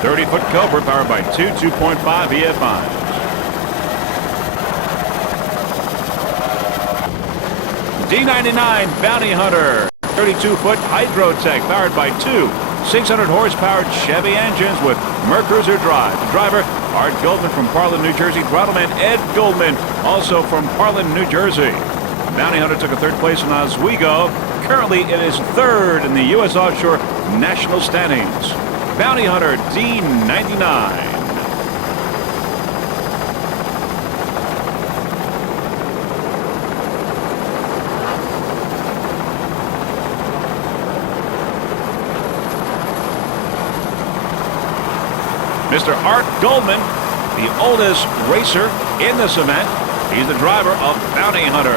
.30-foot Cobra powered by two 2.5 EFIs. D99 Bounty Hunter, 32-foot Hydrotech powered by two 600-horsepower Chevy engines with Mercruiser drive. The driver, Art Goldman from Parlin, New Jersey. Throttleman Ed Goldman, also from Parlin, New Jersey. Bounty Hunter took a third place in Oswego. Currently, it is third in the U.S. Offshore national standings. Bounty Hunter D99. Mr. Art Goldman, the oldest racer in this event. He's the driver of Bounty Hunter.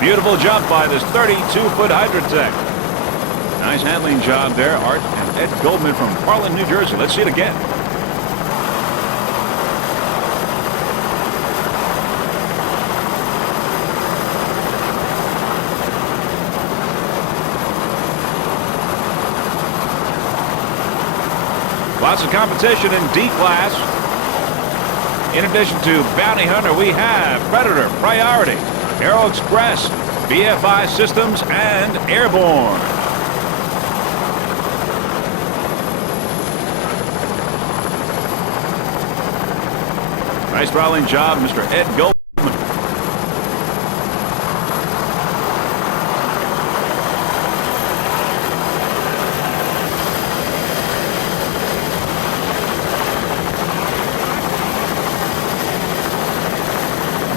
Beautiful jump by this 32-foot Hydrotech. Nice handling job there, Art and Ed Goldman from Parlin, New Jersey. Let's see it again. Lots of competition in D class. In addition to Bounty Hunter, we have Predator, Priority, Aero Express, BFI Systems, and Airborne. Nice throttling job, Mr. Ed Goldman.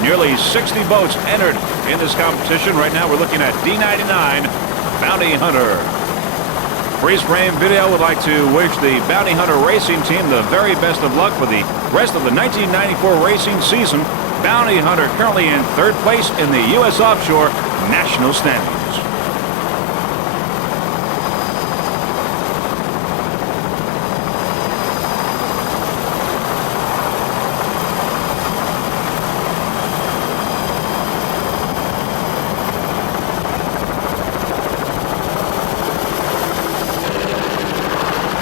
Nearly 60 boats entered in this competition. Right now we're looking at D99 Bounty Hunter. Freeze frame video would like to wish the Bounty Hunter racing team the very best of luck for the rest of the 1994 racing season. Bounty Hunter currently in third place in the U.S. Offshore national standings.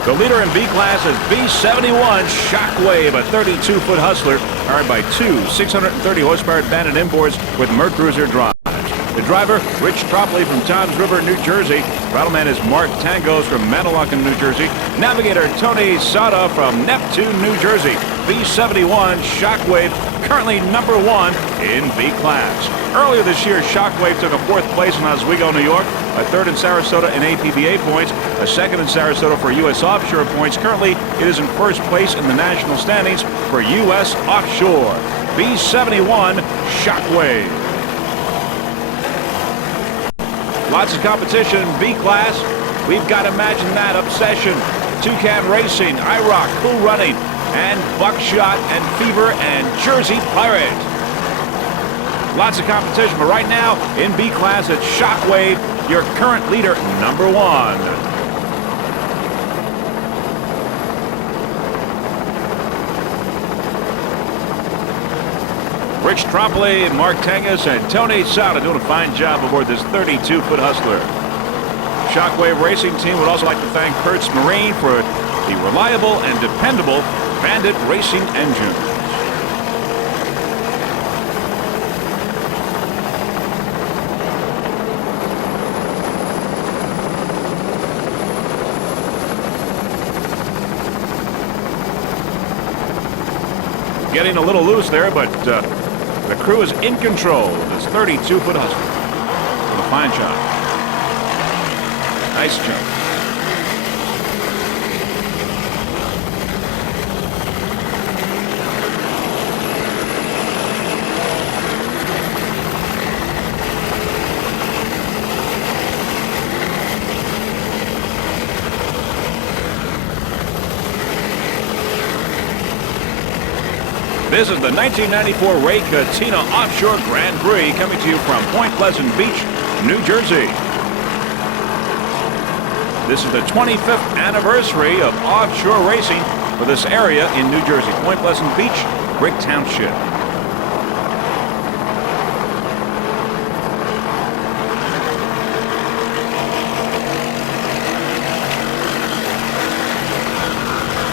The leader in B class is B71 Shockwave, a 32-foot hustler powered by two 630-horsepower Bandit inboards with Mercruiser drive. The driver, Rich Tropley from Toms River, New Jersey. Throttleman is Mark Tangos from Manalacan, New Jersey. Navigator Tony Sada from Neptune, New Jersey. B71 Shockwave, currently number one in B class. Earlier this year, Shockwave took a fourth place in Oswego, New York, a third in Sarasota in APBA points, a second in Sarasota for U.S. Offshore points. Currently, it is in first place in the national standings for U.S. Offshore. B71 Shockwave. Lots of competition in B class. We've got Imagine That, Obsession, Toucan Racing, IROC, Cool Running, and Buckshot and Fever and Jersey Pirate. Lots of competition, but right now in B class it's Shockwave, your current leader, number one. Rich Tropley, Mark Tangus, and Tony Sada doing a fine job aboard this 32-foot hustler. Shockwave Racing Team would also like to thank Kurtz Marine for the reliable and dependable Bandit racing engine. Getting a little loose there, but the crew is in control of this 32-foot hustler. With a fine job. Nice jump. This is the 1994 Ray Catena Offshore Grand Prix coming to you from Point Pleasant Beach, New Jersey. This is the 25th anniversary of offshore racing for this area in New Jersey. Point Pleasant Beach, Brick Township.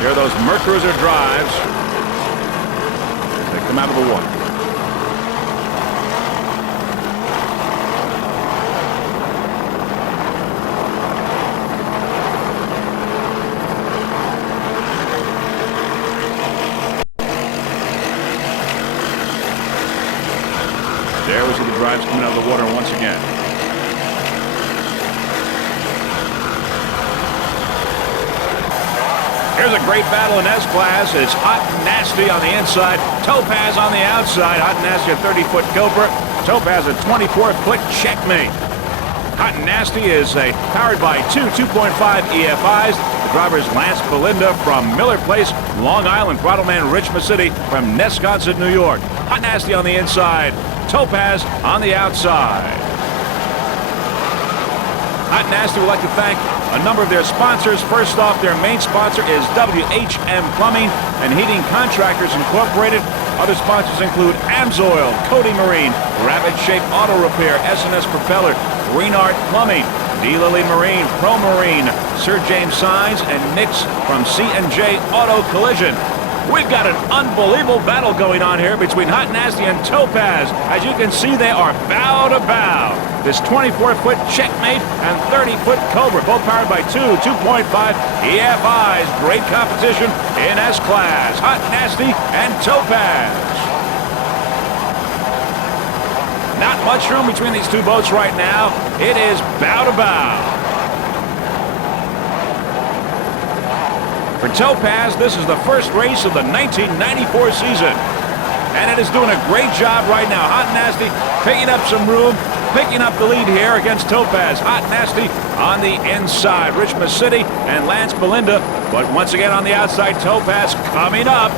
Here are those Mercruiser drives. They come out of the water. There we see the drives coming out of the water once again. Here's a great battle in S-Class. It's Hot and Nasty on the inside, Topaz on the outside. Hot and Nasty a 30-foot Cobra, Topaz a 24-foot Checkmate. Hot and Nasty is powered by two 2.5 EFIs. The driver is Lance Belinda from Miller Place, Long Island. Throttleman Rich Masidi from Nesconsett, New York. Hot and Nasty on the inside, Topaz on the outside. Hot and Nasty would like to thank a number of their sponsors. First off, their main sponsor is WHM Plumbing and Heating Contractors Incorporated. Other sponsors include Amsoil, Cody Marine, Rapid Shape Auto Repair, S&S Propeller, Greenart Plumbing, D. Lilly Marine, Pro Marine, Sir James Signs, and Nix from C&J Auto Collision. We've got an unbelievable battle going on here between Hot Nasty and Topaz. As you can see, they are bow to bow. This 24-foot Checkmate and 30-foot Cobra, both powered by two 2.5 EFIs. Great competition in S-Class. Hot Nasty and Topaz. Not much room between these two boats right now. It is bow to bow. For Topaz, this is the first race of the 1994 season. And it is doing a great job right now. Hot and Nasty picking up some room, picking up the lead here against Topaz. Hot and Nasty on the inside. Rich Masidi and Lance Belinda. But once again on the outside, Topaz coming up,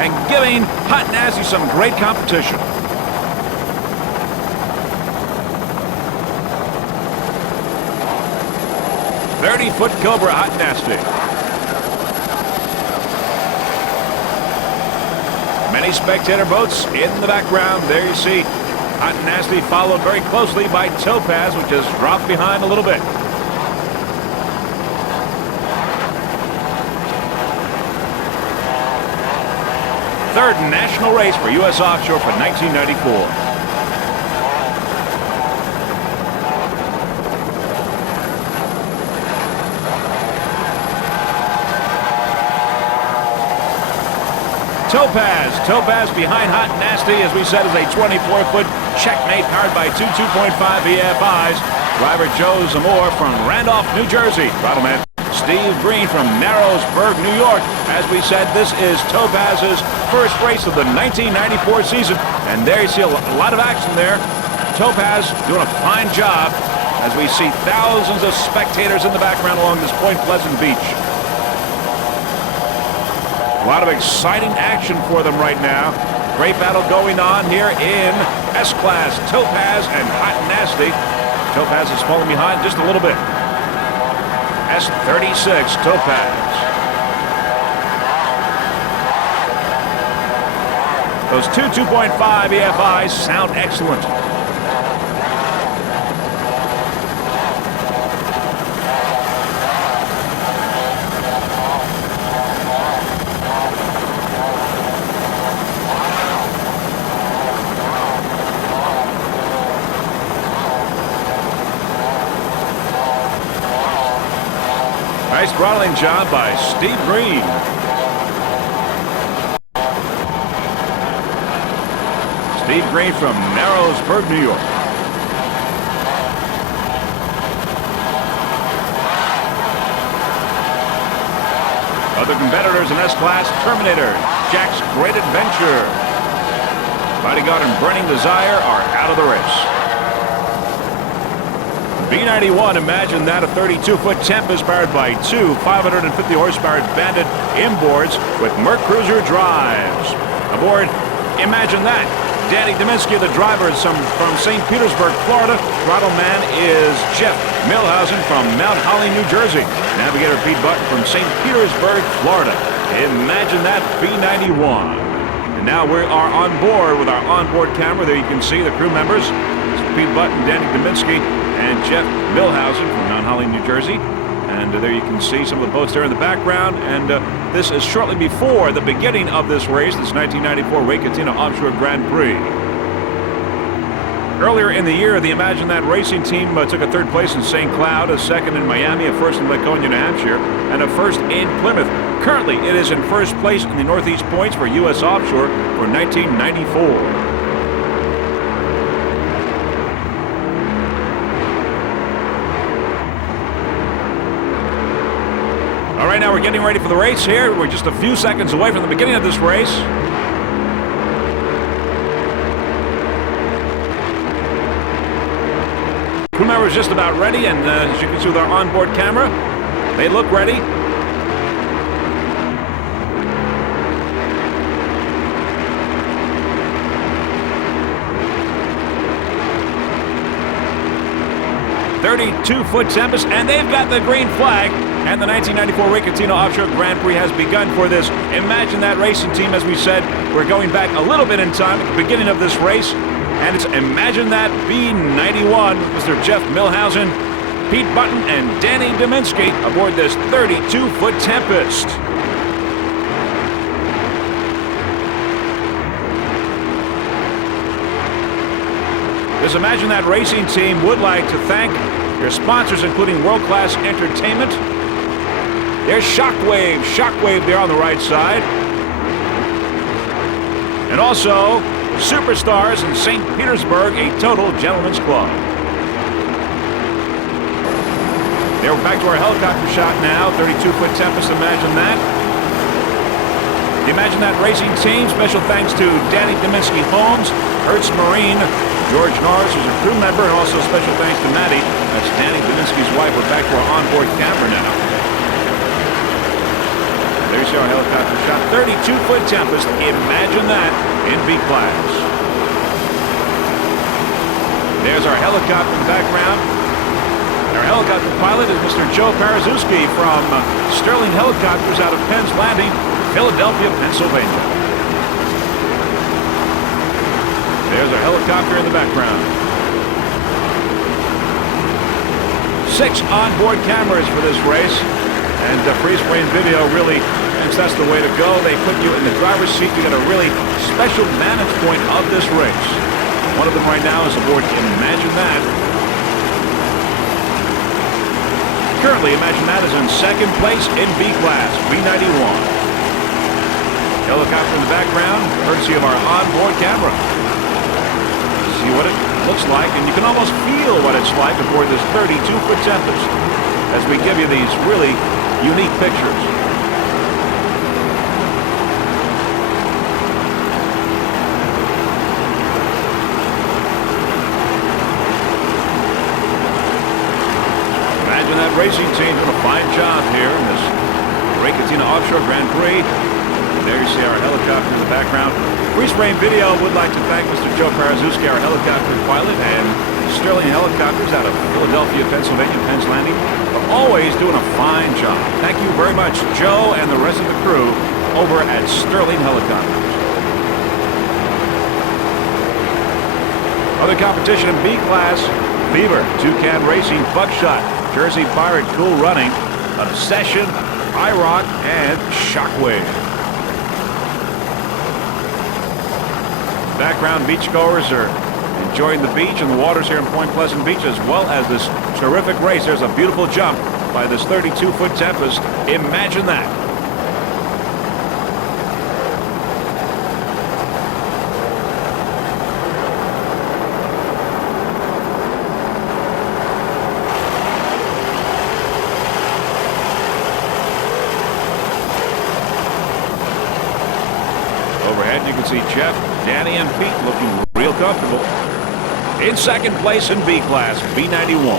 and giving Hot and Nasty some great competition. "30-foot Cobra, Hot and Nasty. Many spectator boats in the background. There you see Hot and Nasty followed very closely by Topaz, which has dropped behind a little bit. Third national race for U.S. Offshore for 1994. Topaz behind Hot and Nasty, as we said, is a 24-foot Checkmate powered by two 2.5 EFIs. Driver Joe Zamore from Randolph, New Jersey. Throttleman Steve Green from Narrowsburg, New York. As we said, this is Topaz's first race of the 1994 season. And there you see a lot of action there. Topaz doing a fine job as we see thousands of spectators in the background along this Point Pleasant beach. A lot of exciting action for them right now. Great battle going on here in S-Class. Topaz and Hot and Nasty. Topaz is falling behind just a little bit. S36, Topaz. Those two 2.5 EFIs sound excellent. Nice throttling job by Steve Green. Steve Green from Narrowsburg, New York. Other competitors in S-Class: Terminator, Jack's Great Adventure, Bodyguard and Burning Desire are out of the race. B-91, imagine that, a 32-foot Tempest powered by two 550-horsepower Bandit inboards with Mercruiser drives. Aboard, imagine that, Danny Dominski, the driver, is from St. Petersburg, Florida. Throttleman is Jeff Milhausen from Mount Holly, New Jersey. Navigator Pete Button from St. Petersburg, Florida. Imagine that, B-91. And now we are on board with our onboard camera. There you can see the crew members. It's Pete Button, Danny Dominski, and Jeff Milhausen from Mount Holly, New Jersey. And there you can see some of the boats there in the background. And this is shortly before the beginning of this race, this 1994 Waikatina Offshore Grand Prix. Earlier in the year, the Imagine That racing team took a third place in St. Cloud, a second in Miami, a first in Laconia, New Hampshire, and a first in Plymouth. Currently, it is in first place in the Northeast points for U.S. Offshore for 1994. All right, now we're getting ready for the race here. We're just a few seconds away from the beginning of this race. Crew members just about ready, and as you can see with our onboard camera, they look ready. "32-foot Tempest," and they've got the green flag. And the 1994 Waikatina Offshore Grand Prix has begun for this Imagine That racing team. As we said, we're going back a little bit in time at the beginning of this race. And it's Imagine That B91 with Mr. Jeff Milhausen, Pete Button, and Danny Dominski aboard this 32-foot Tempest. This Imagine That racing team would like to thank your sponsors, including World Class Entertainment. There's Shockwave there on the right side. And also Superstars in St. Petersburg, a total gentleman's club. There, we're back to our helicopter shot now. 32-foot Tempest, Imagine That. The Imagine That racing team, special thanks to Danny Dominski Holmes, Hertz Marine, George Norris, who's a crew member, and also special thanks to Maddie. That's Danny Dominski's wife. We're back to our onboard camera now. There's our helicopter shot. 32-foot Tempest, Imagine That in B class. There's our helicopter in the background. Our helicopter pilot is Mr. Joe Parazuski from Sterling Helicopters out of Penn's Landing, Philadelphia, Pennsylvania. There's our helicopter in the background. 6 onboard cameras for this race. And freeze frame video really, that's the way to go. They put you in the driver's seat. You got a really special vantage point of this race. One of them right now is aboard Imagine That. Currently, Imagine That is in second place in B class, B91. Helicopter in the background, courtesy of our onboard camera. See what it looks like, and you can almost feel what it's like aboard this 32-foot Tempest as we give you these really unique pictures. Imagine That racing team doing a fine job here in this Waikatina Offshore Grand Prix. There you see our helicopter in the background. Freeze frame video would like to thank Mr. Joe Parazuski, our helicopter pilot, and Sterling Helicopters out of Philadelphia, Pennsylvania, Penn's Landing, for always doing a fine job. Thank you very much, Joe and the rest of the crew over at Sterling Helicopters. Other competition in B class, Beaver, Toucan Racing, Buckshot, Jersey Pirate, Cool Running, Obsession, IROC, and Shockwave. Background beachgoers are enjoying the beach and the waters here in Point Pleasant Beach, as well as this terrific race. There's a beautiful jump by this 32-foot Tempest. Imagine That. Overhead, you can see Jeff, Danny, and Pete looking real comfortable. In second place in B class, B91.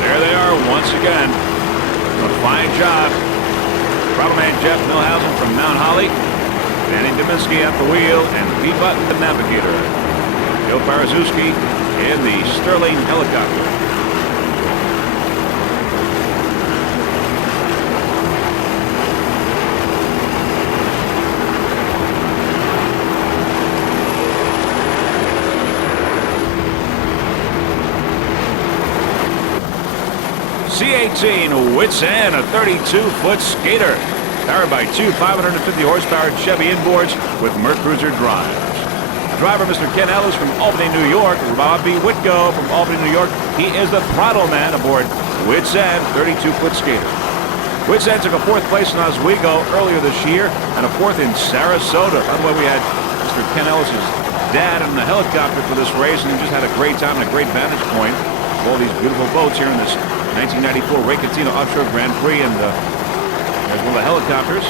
There they are once again. A fine job. Throttle-man Jeff Milhausen from Mount Holly, Danny Dominski at the wheel, and Pete Button, the navigator. Joe Parazewski in the Sterling helicopter. C-18 Wits End, a 32-foot skater, powered by two 550-horsepower Chevy inboards with Mercruiser drives. Driver, Mr. Ken Ellis from Albany, New York. Bobby Whitko from Albany, New York. He is the throttle man aboard Wits End, 32-foot skater. Wits End took a fourth place in Oswego earlier this year and a fourth in Sarasota. By the way, we had Mr. Ken Ellis' dad in the helicopter for this race, and he just had a great time and a great vantage point of all these beautiful boats here in this 1994 Recatina Offshore Grand Prix, and there's one of the helicopters.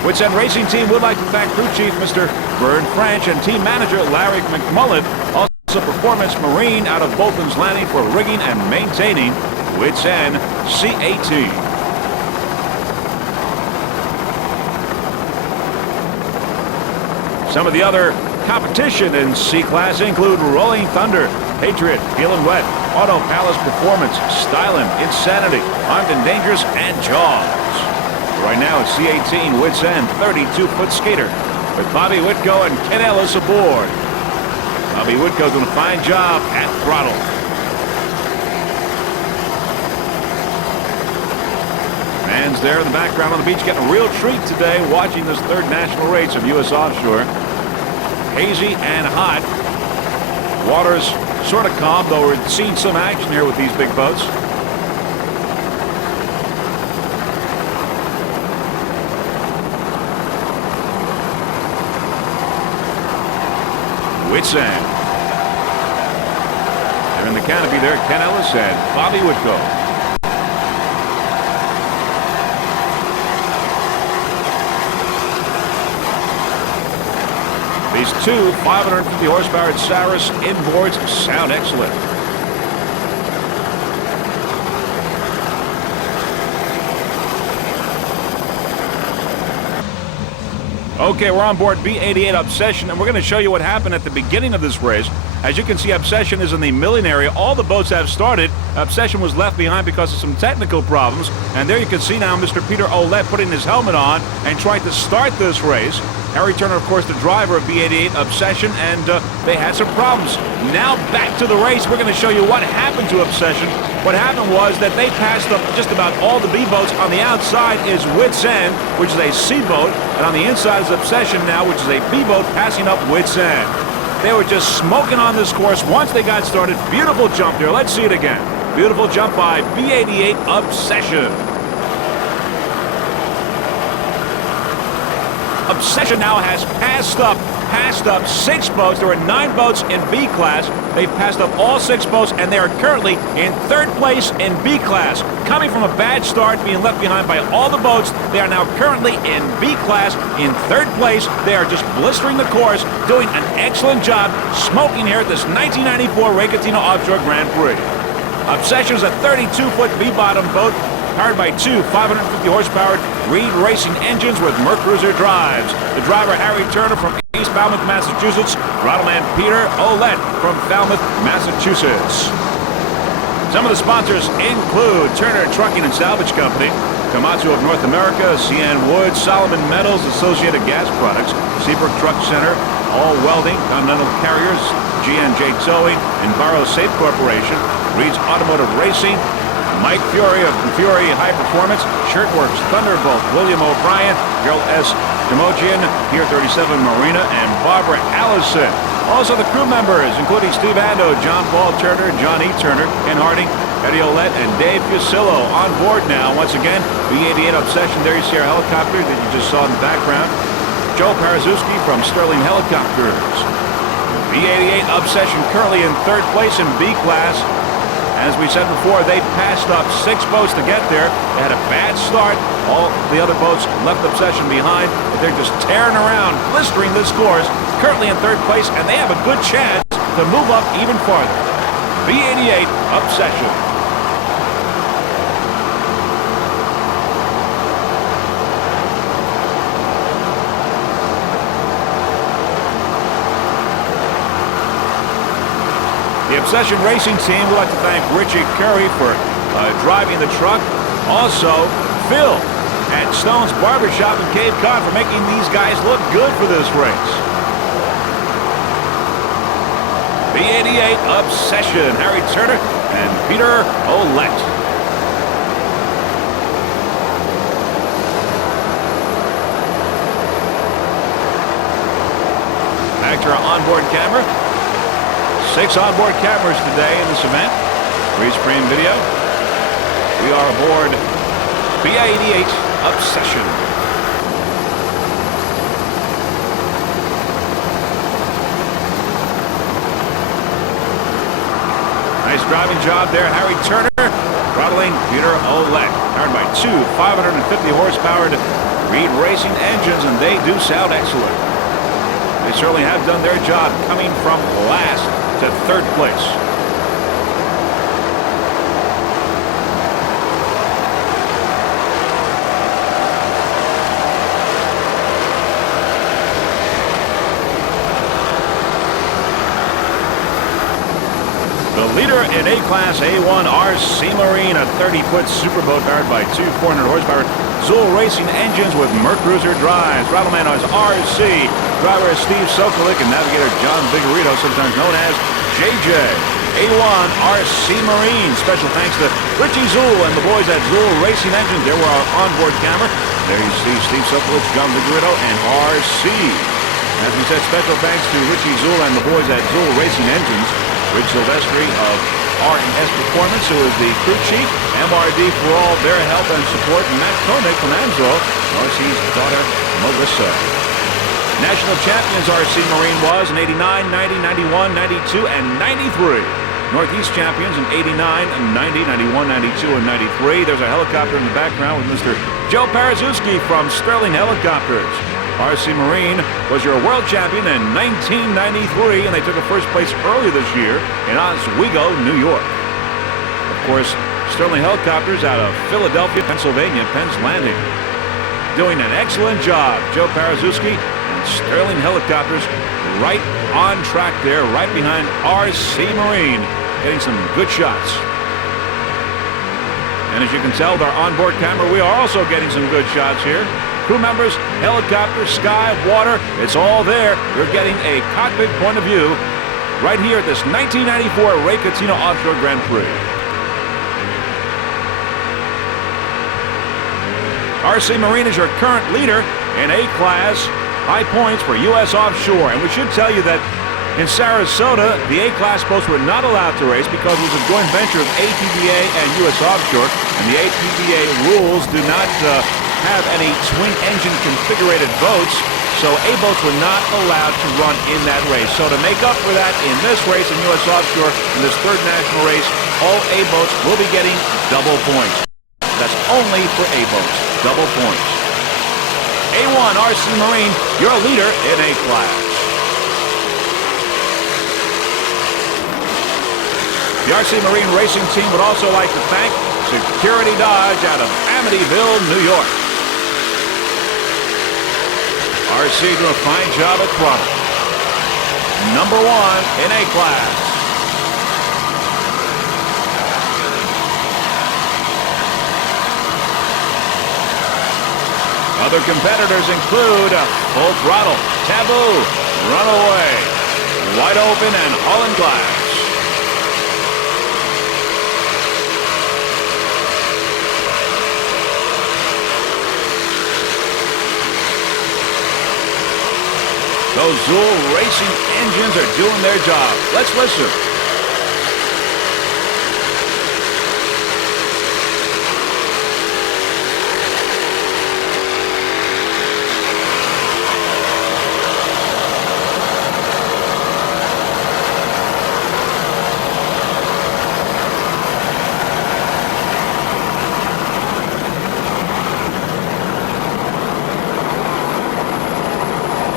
Wits End Racing Team would like to thank crew chief Mr. Vern French and team manager Larry McMullen, also Performance Marine out of Bolton's Landing, for rigging and maintaining Wits End C-18. Some of the other competition in C-Class include Rolling Thunder, Patriot, Feelin' Wet, Auto Palace Performance, Stylin', Insanity, Armed and Dangerous, and Jaws. Right now, it's C-18 Wits End, 32-foot skater, with Bobby Whitko and Ken Ellis aboard. Bobby Whitko doing a fine job at throttle. Fans there in the background on the beach getting a real treat today watching this third national race of U.S. Offshore. Hazy and hot. Water's sort of calm, though we're seeing some action here with these big boats. Wits End. They're in the canopy there, Ken Ellis and Bobby Whitko. These two 550 horsepower Saris inboards sound excellent. Okay, we're on board B-88 Obsession, and we're going to show you what happened at the beginning of this race. As you can see, Obsession is in the milling area. All the boats have started. Obsession was left behind because of some technical problems. And there you can see now Mr. Peter Ouellette putting his helmet on and trying to start this race. Harry Turner, of course, the driver of B-88 Obsession, and they had some problems. Now back to the race. We're going to show you what happened to Obsession. What happened was that they passed up just about all the B boats. On the outside is Wits End, which is a C boat, and on the inside is Obsession now, which is a B boat passing up Wits End. They were just smoking on this course once they got started. Beautiful jump there. Let's see it again. Beautiful jump by B-88 Obsession. Obsession now has passed up 6 boats. There were 9 boats in B class. They've passed up all 6 boats, and they are currently in 3rd place in B class. Coming from a bad start, being left behind by all the boats, they are now currently in B class in 3rd place. They are just blistering the course, doing an excellent job, smoking here at this 1994 Recatina Offshore Grand Prix. Obsession is a 32-foot B-bottom boat, powered by two 550-horsepower Reed racing engines with Mercruiser drives. The driver, Harry Turner from East Falmouth, Massachusetts. Throttleman Peter Ouellette from Falmouth, Massachusetts. Some of the sponsors include Turner Trucking and Salvage Company, Komatsu of North America, CN Wood, Solomon Metals, Associated Gas Products, Seabrook Truck Center, All Welding, Continental Carriers, G&J Towing, Enviro Safe Corporation, Reed's Automotive Racing, Mike Fury of Fury High Performance, Shirtworks, Thunderbolt, William O'Brien, Gerald S. Demogian, Pier 37 Marina, and Barbara Allison. Also the crew members, including Steve Ando, John Paul Turner, John E. Turner, Ken Harding, Eddie Ouellette, and Dave Fusillo on board now. Once again, B-88 Obsession. There you see our helicopter that you just saw in the background. Joe Parazewski from Sterling Helicopters. B-88 Obsession currently in 3rd place in B class. As we said before, they passed up 6 boats to get there. They had a bad start. All the other boats left Obsession behind, but they're just tearing around, blistering this course. Currently in 3rd place, and they have a good chance to move up even farther. B-88 Obsession. The Obsession Racing Team would like to thank Richie Curry for driving the truck. Also, Phil at Stone's Barbershop in Cape Cod for making these guys look good for this race. The 88 Obsession, Harry Turner and Peter Ouellette. Back to our onboard camera. 6 onboard cameras today in this event. Free-screen video. We are aboard BA-88 Obsession. Nice driving job there, Harry Turner. Throttling Peter Ouellette. Powered by 2 550 horsepower Reed Racing engines, and they do sound excellent. They certainly have done their job, coming from last to 3rd place. The leader in A-Class A1 RC Marine, a 30-foot superboat powered by 2 400 horsepower Zool Racing engines with Mercruiser drives. Rattleman is RC. Driver is Steve Sokolik and navigator John Vigorito, sometimes known as JJ. A1 RC Marine. Special thanks to Richie Zool and the boys at Zool Racing Engines. There were our onboard camera. There you see Steve Sokolik, John Vigorito, and RC. As we said, special thanks to Richie Zool and the boys at Zool Racing Engines. Rich Silvestri of R&S Performance, who is the crew chief, MRD for all their help and support, and Matt Koenig from Amsoil, RC's daughter, Melissa. National champions RC Marine was in 89, 90, 91, 92, and 93. Northeast champions in 89, 90, 91, 92, and 93. There's a helicopter in the background with Mr. Joe Parazewski from Sterling Helicopters. RC Marine was your world champion in 1993, and they took a first place earlier this year in Oswego, New York. Of course, Sterling Helicopters out of Philadelphia, Pennsylvania, Penn's Landing. Doing an excellent job. Joe Parazewski and Sterling Helicopters right on track there, right behind RC Marine, getting some good shots. And as you can tell with our onboard camera, we are also getting some good shots here. Crew members, helicopter, sky, water, it's all there. You're getting a cockpit point of view right here at this 1994 Ray Catino Offshore Grand Prix. RC Marine is your current leader in A-Class high points for U.S. Offshore. And we should tell you that in Sarasota, the A-Class boats were not allowed to race because it was a joint venture of APBA and U.S. Offshore. And the APBA rules do not have any twin-engine configurated boats, so A-boats were not allowed to run in that race. So to make up for that in this race in U.S. Offshore, in this 3rd national race, all A-boats will be getting double points. That's only for A-boats, double points. A1 RC Marine, your leader in A-Class. The RC Marine Racing Team would also like to thank Security Dodge out of Amityville, New York. RC doing a fine job at throttle. Number 1 in A-Class. Other competitors include Full Throttle, Taboo, Runaway, Wide Open, and Holland Glass. Those Zool Racing engines are doing their job. Let's listen.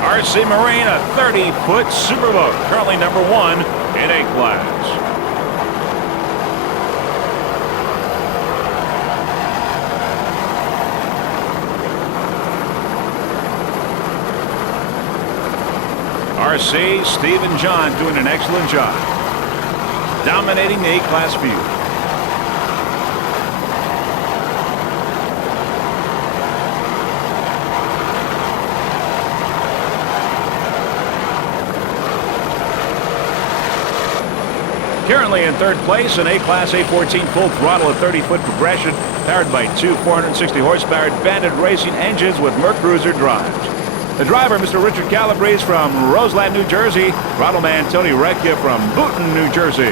RC Marine, a 30-foot superboat, currently number 1 in A-Class. RC, Steve and John doing an excellent job. dominating the A-class field. Currently in third place, an A-Class A14 full throttle at 30-foot progression, powered by two 460-horsepower Bandit racing engines with Mercruiser drives. The driver, Mr. Richard Calabrese from Roseland, New Jersey. Throttle-man Tony Recchia from Boonton, New Jersey.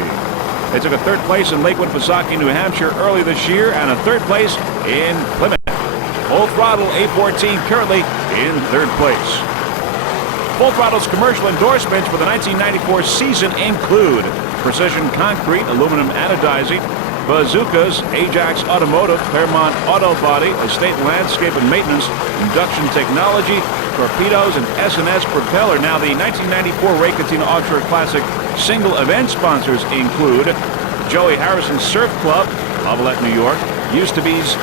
They took a third place in Lakewood, Pisaki, New Hampshire early this year, and a third place in Plymouth. Full throttle A14 currently in third place. Full Throttle's commercial endorsements for the 1994 season include Precision Concrete, Aluminum Anodizing, Bazookas, Ajax Automotive, Claremont Auto Body, Estate Landscape and Maintenance, Induction Technology, Torpedoes, and S&S Propeller. Now, the 1994 Ray Cattina Offshore Classic single event sponsors include Joey Harrison Surf Club, Lavalette, New York, Used to Be's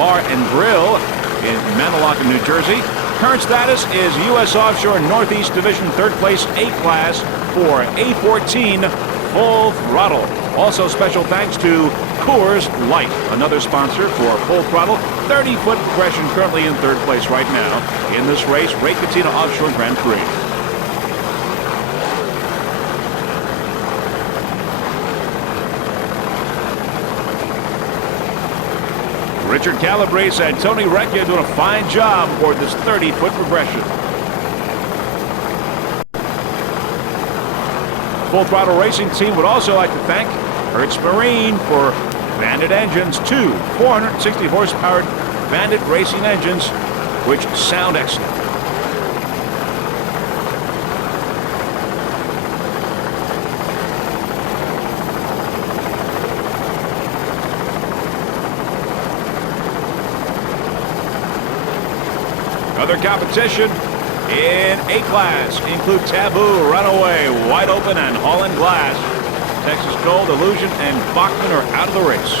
Bar and Grill in Manalaca, New Jersey. Current status is U.S. Offshore Northeast Division third place A-Class for A14 Full Throttle. Also special thanks to Coors Light, another sponsor for Full Throttle. 30-foot progression currently in third place right now in this race, Ray Cattina Offshore Grand Prix. Richard Calabrese and Tony Recchia doing a fine job aboard this 30-foot progression. Full Throttle Racing team would also like to thank Hertz Marine for Bandit engines, two 460 horsepower Bandit racing engines, which sound excellent. Other competition in A-Class include Taboo, Runaway, Wide Open, and Holland Glass. Texas Gold, Illusion, and Bachman are out of the race.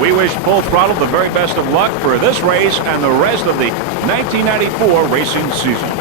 We wish Full Throttle the very best of luck for this race and the rest of the 1994 racing season.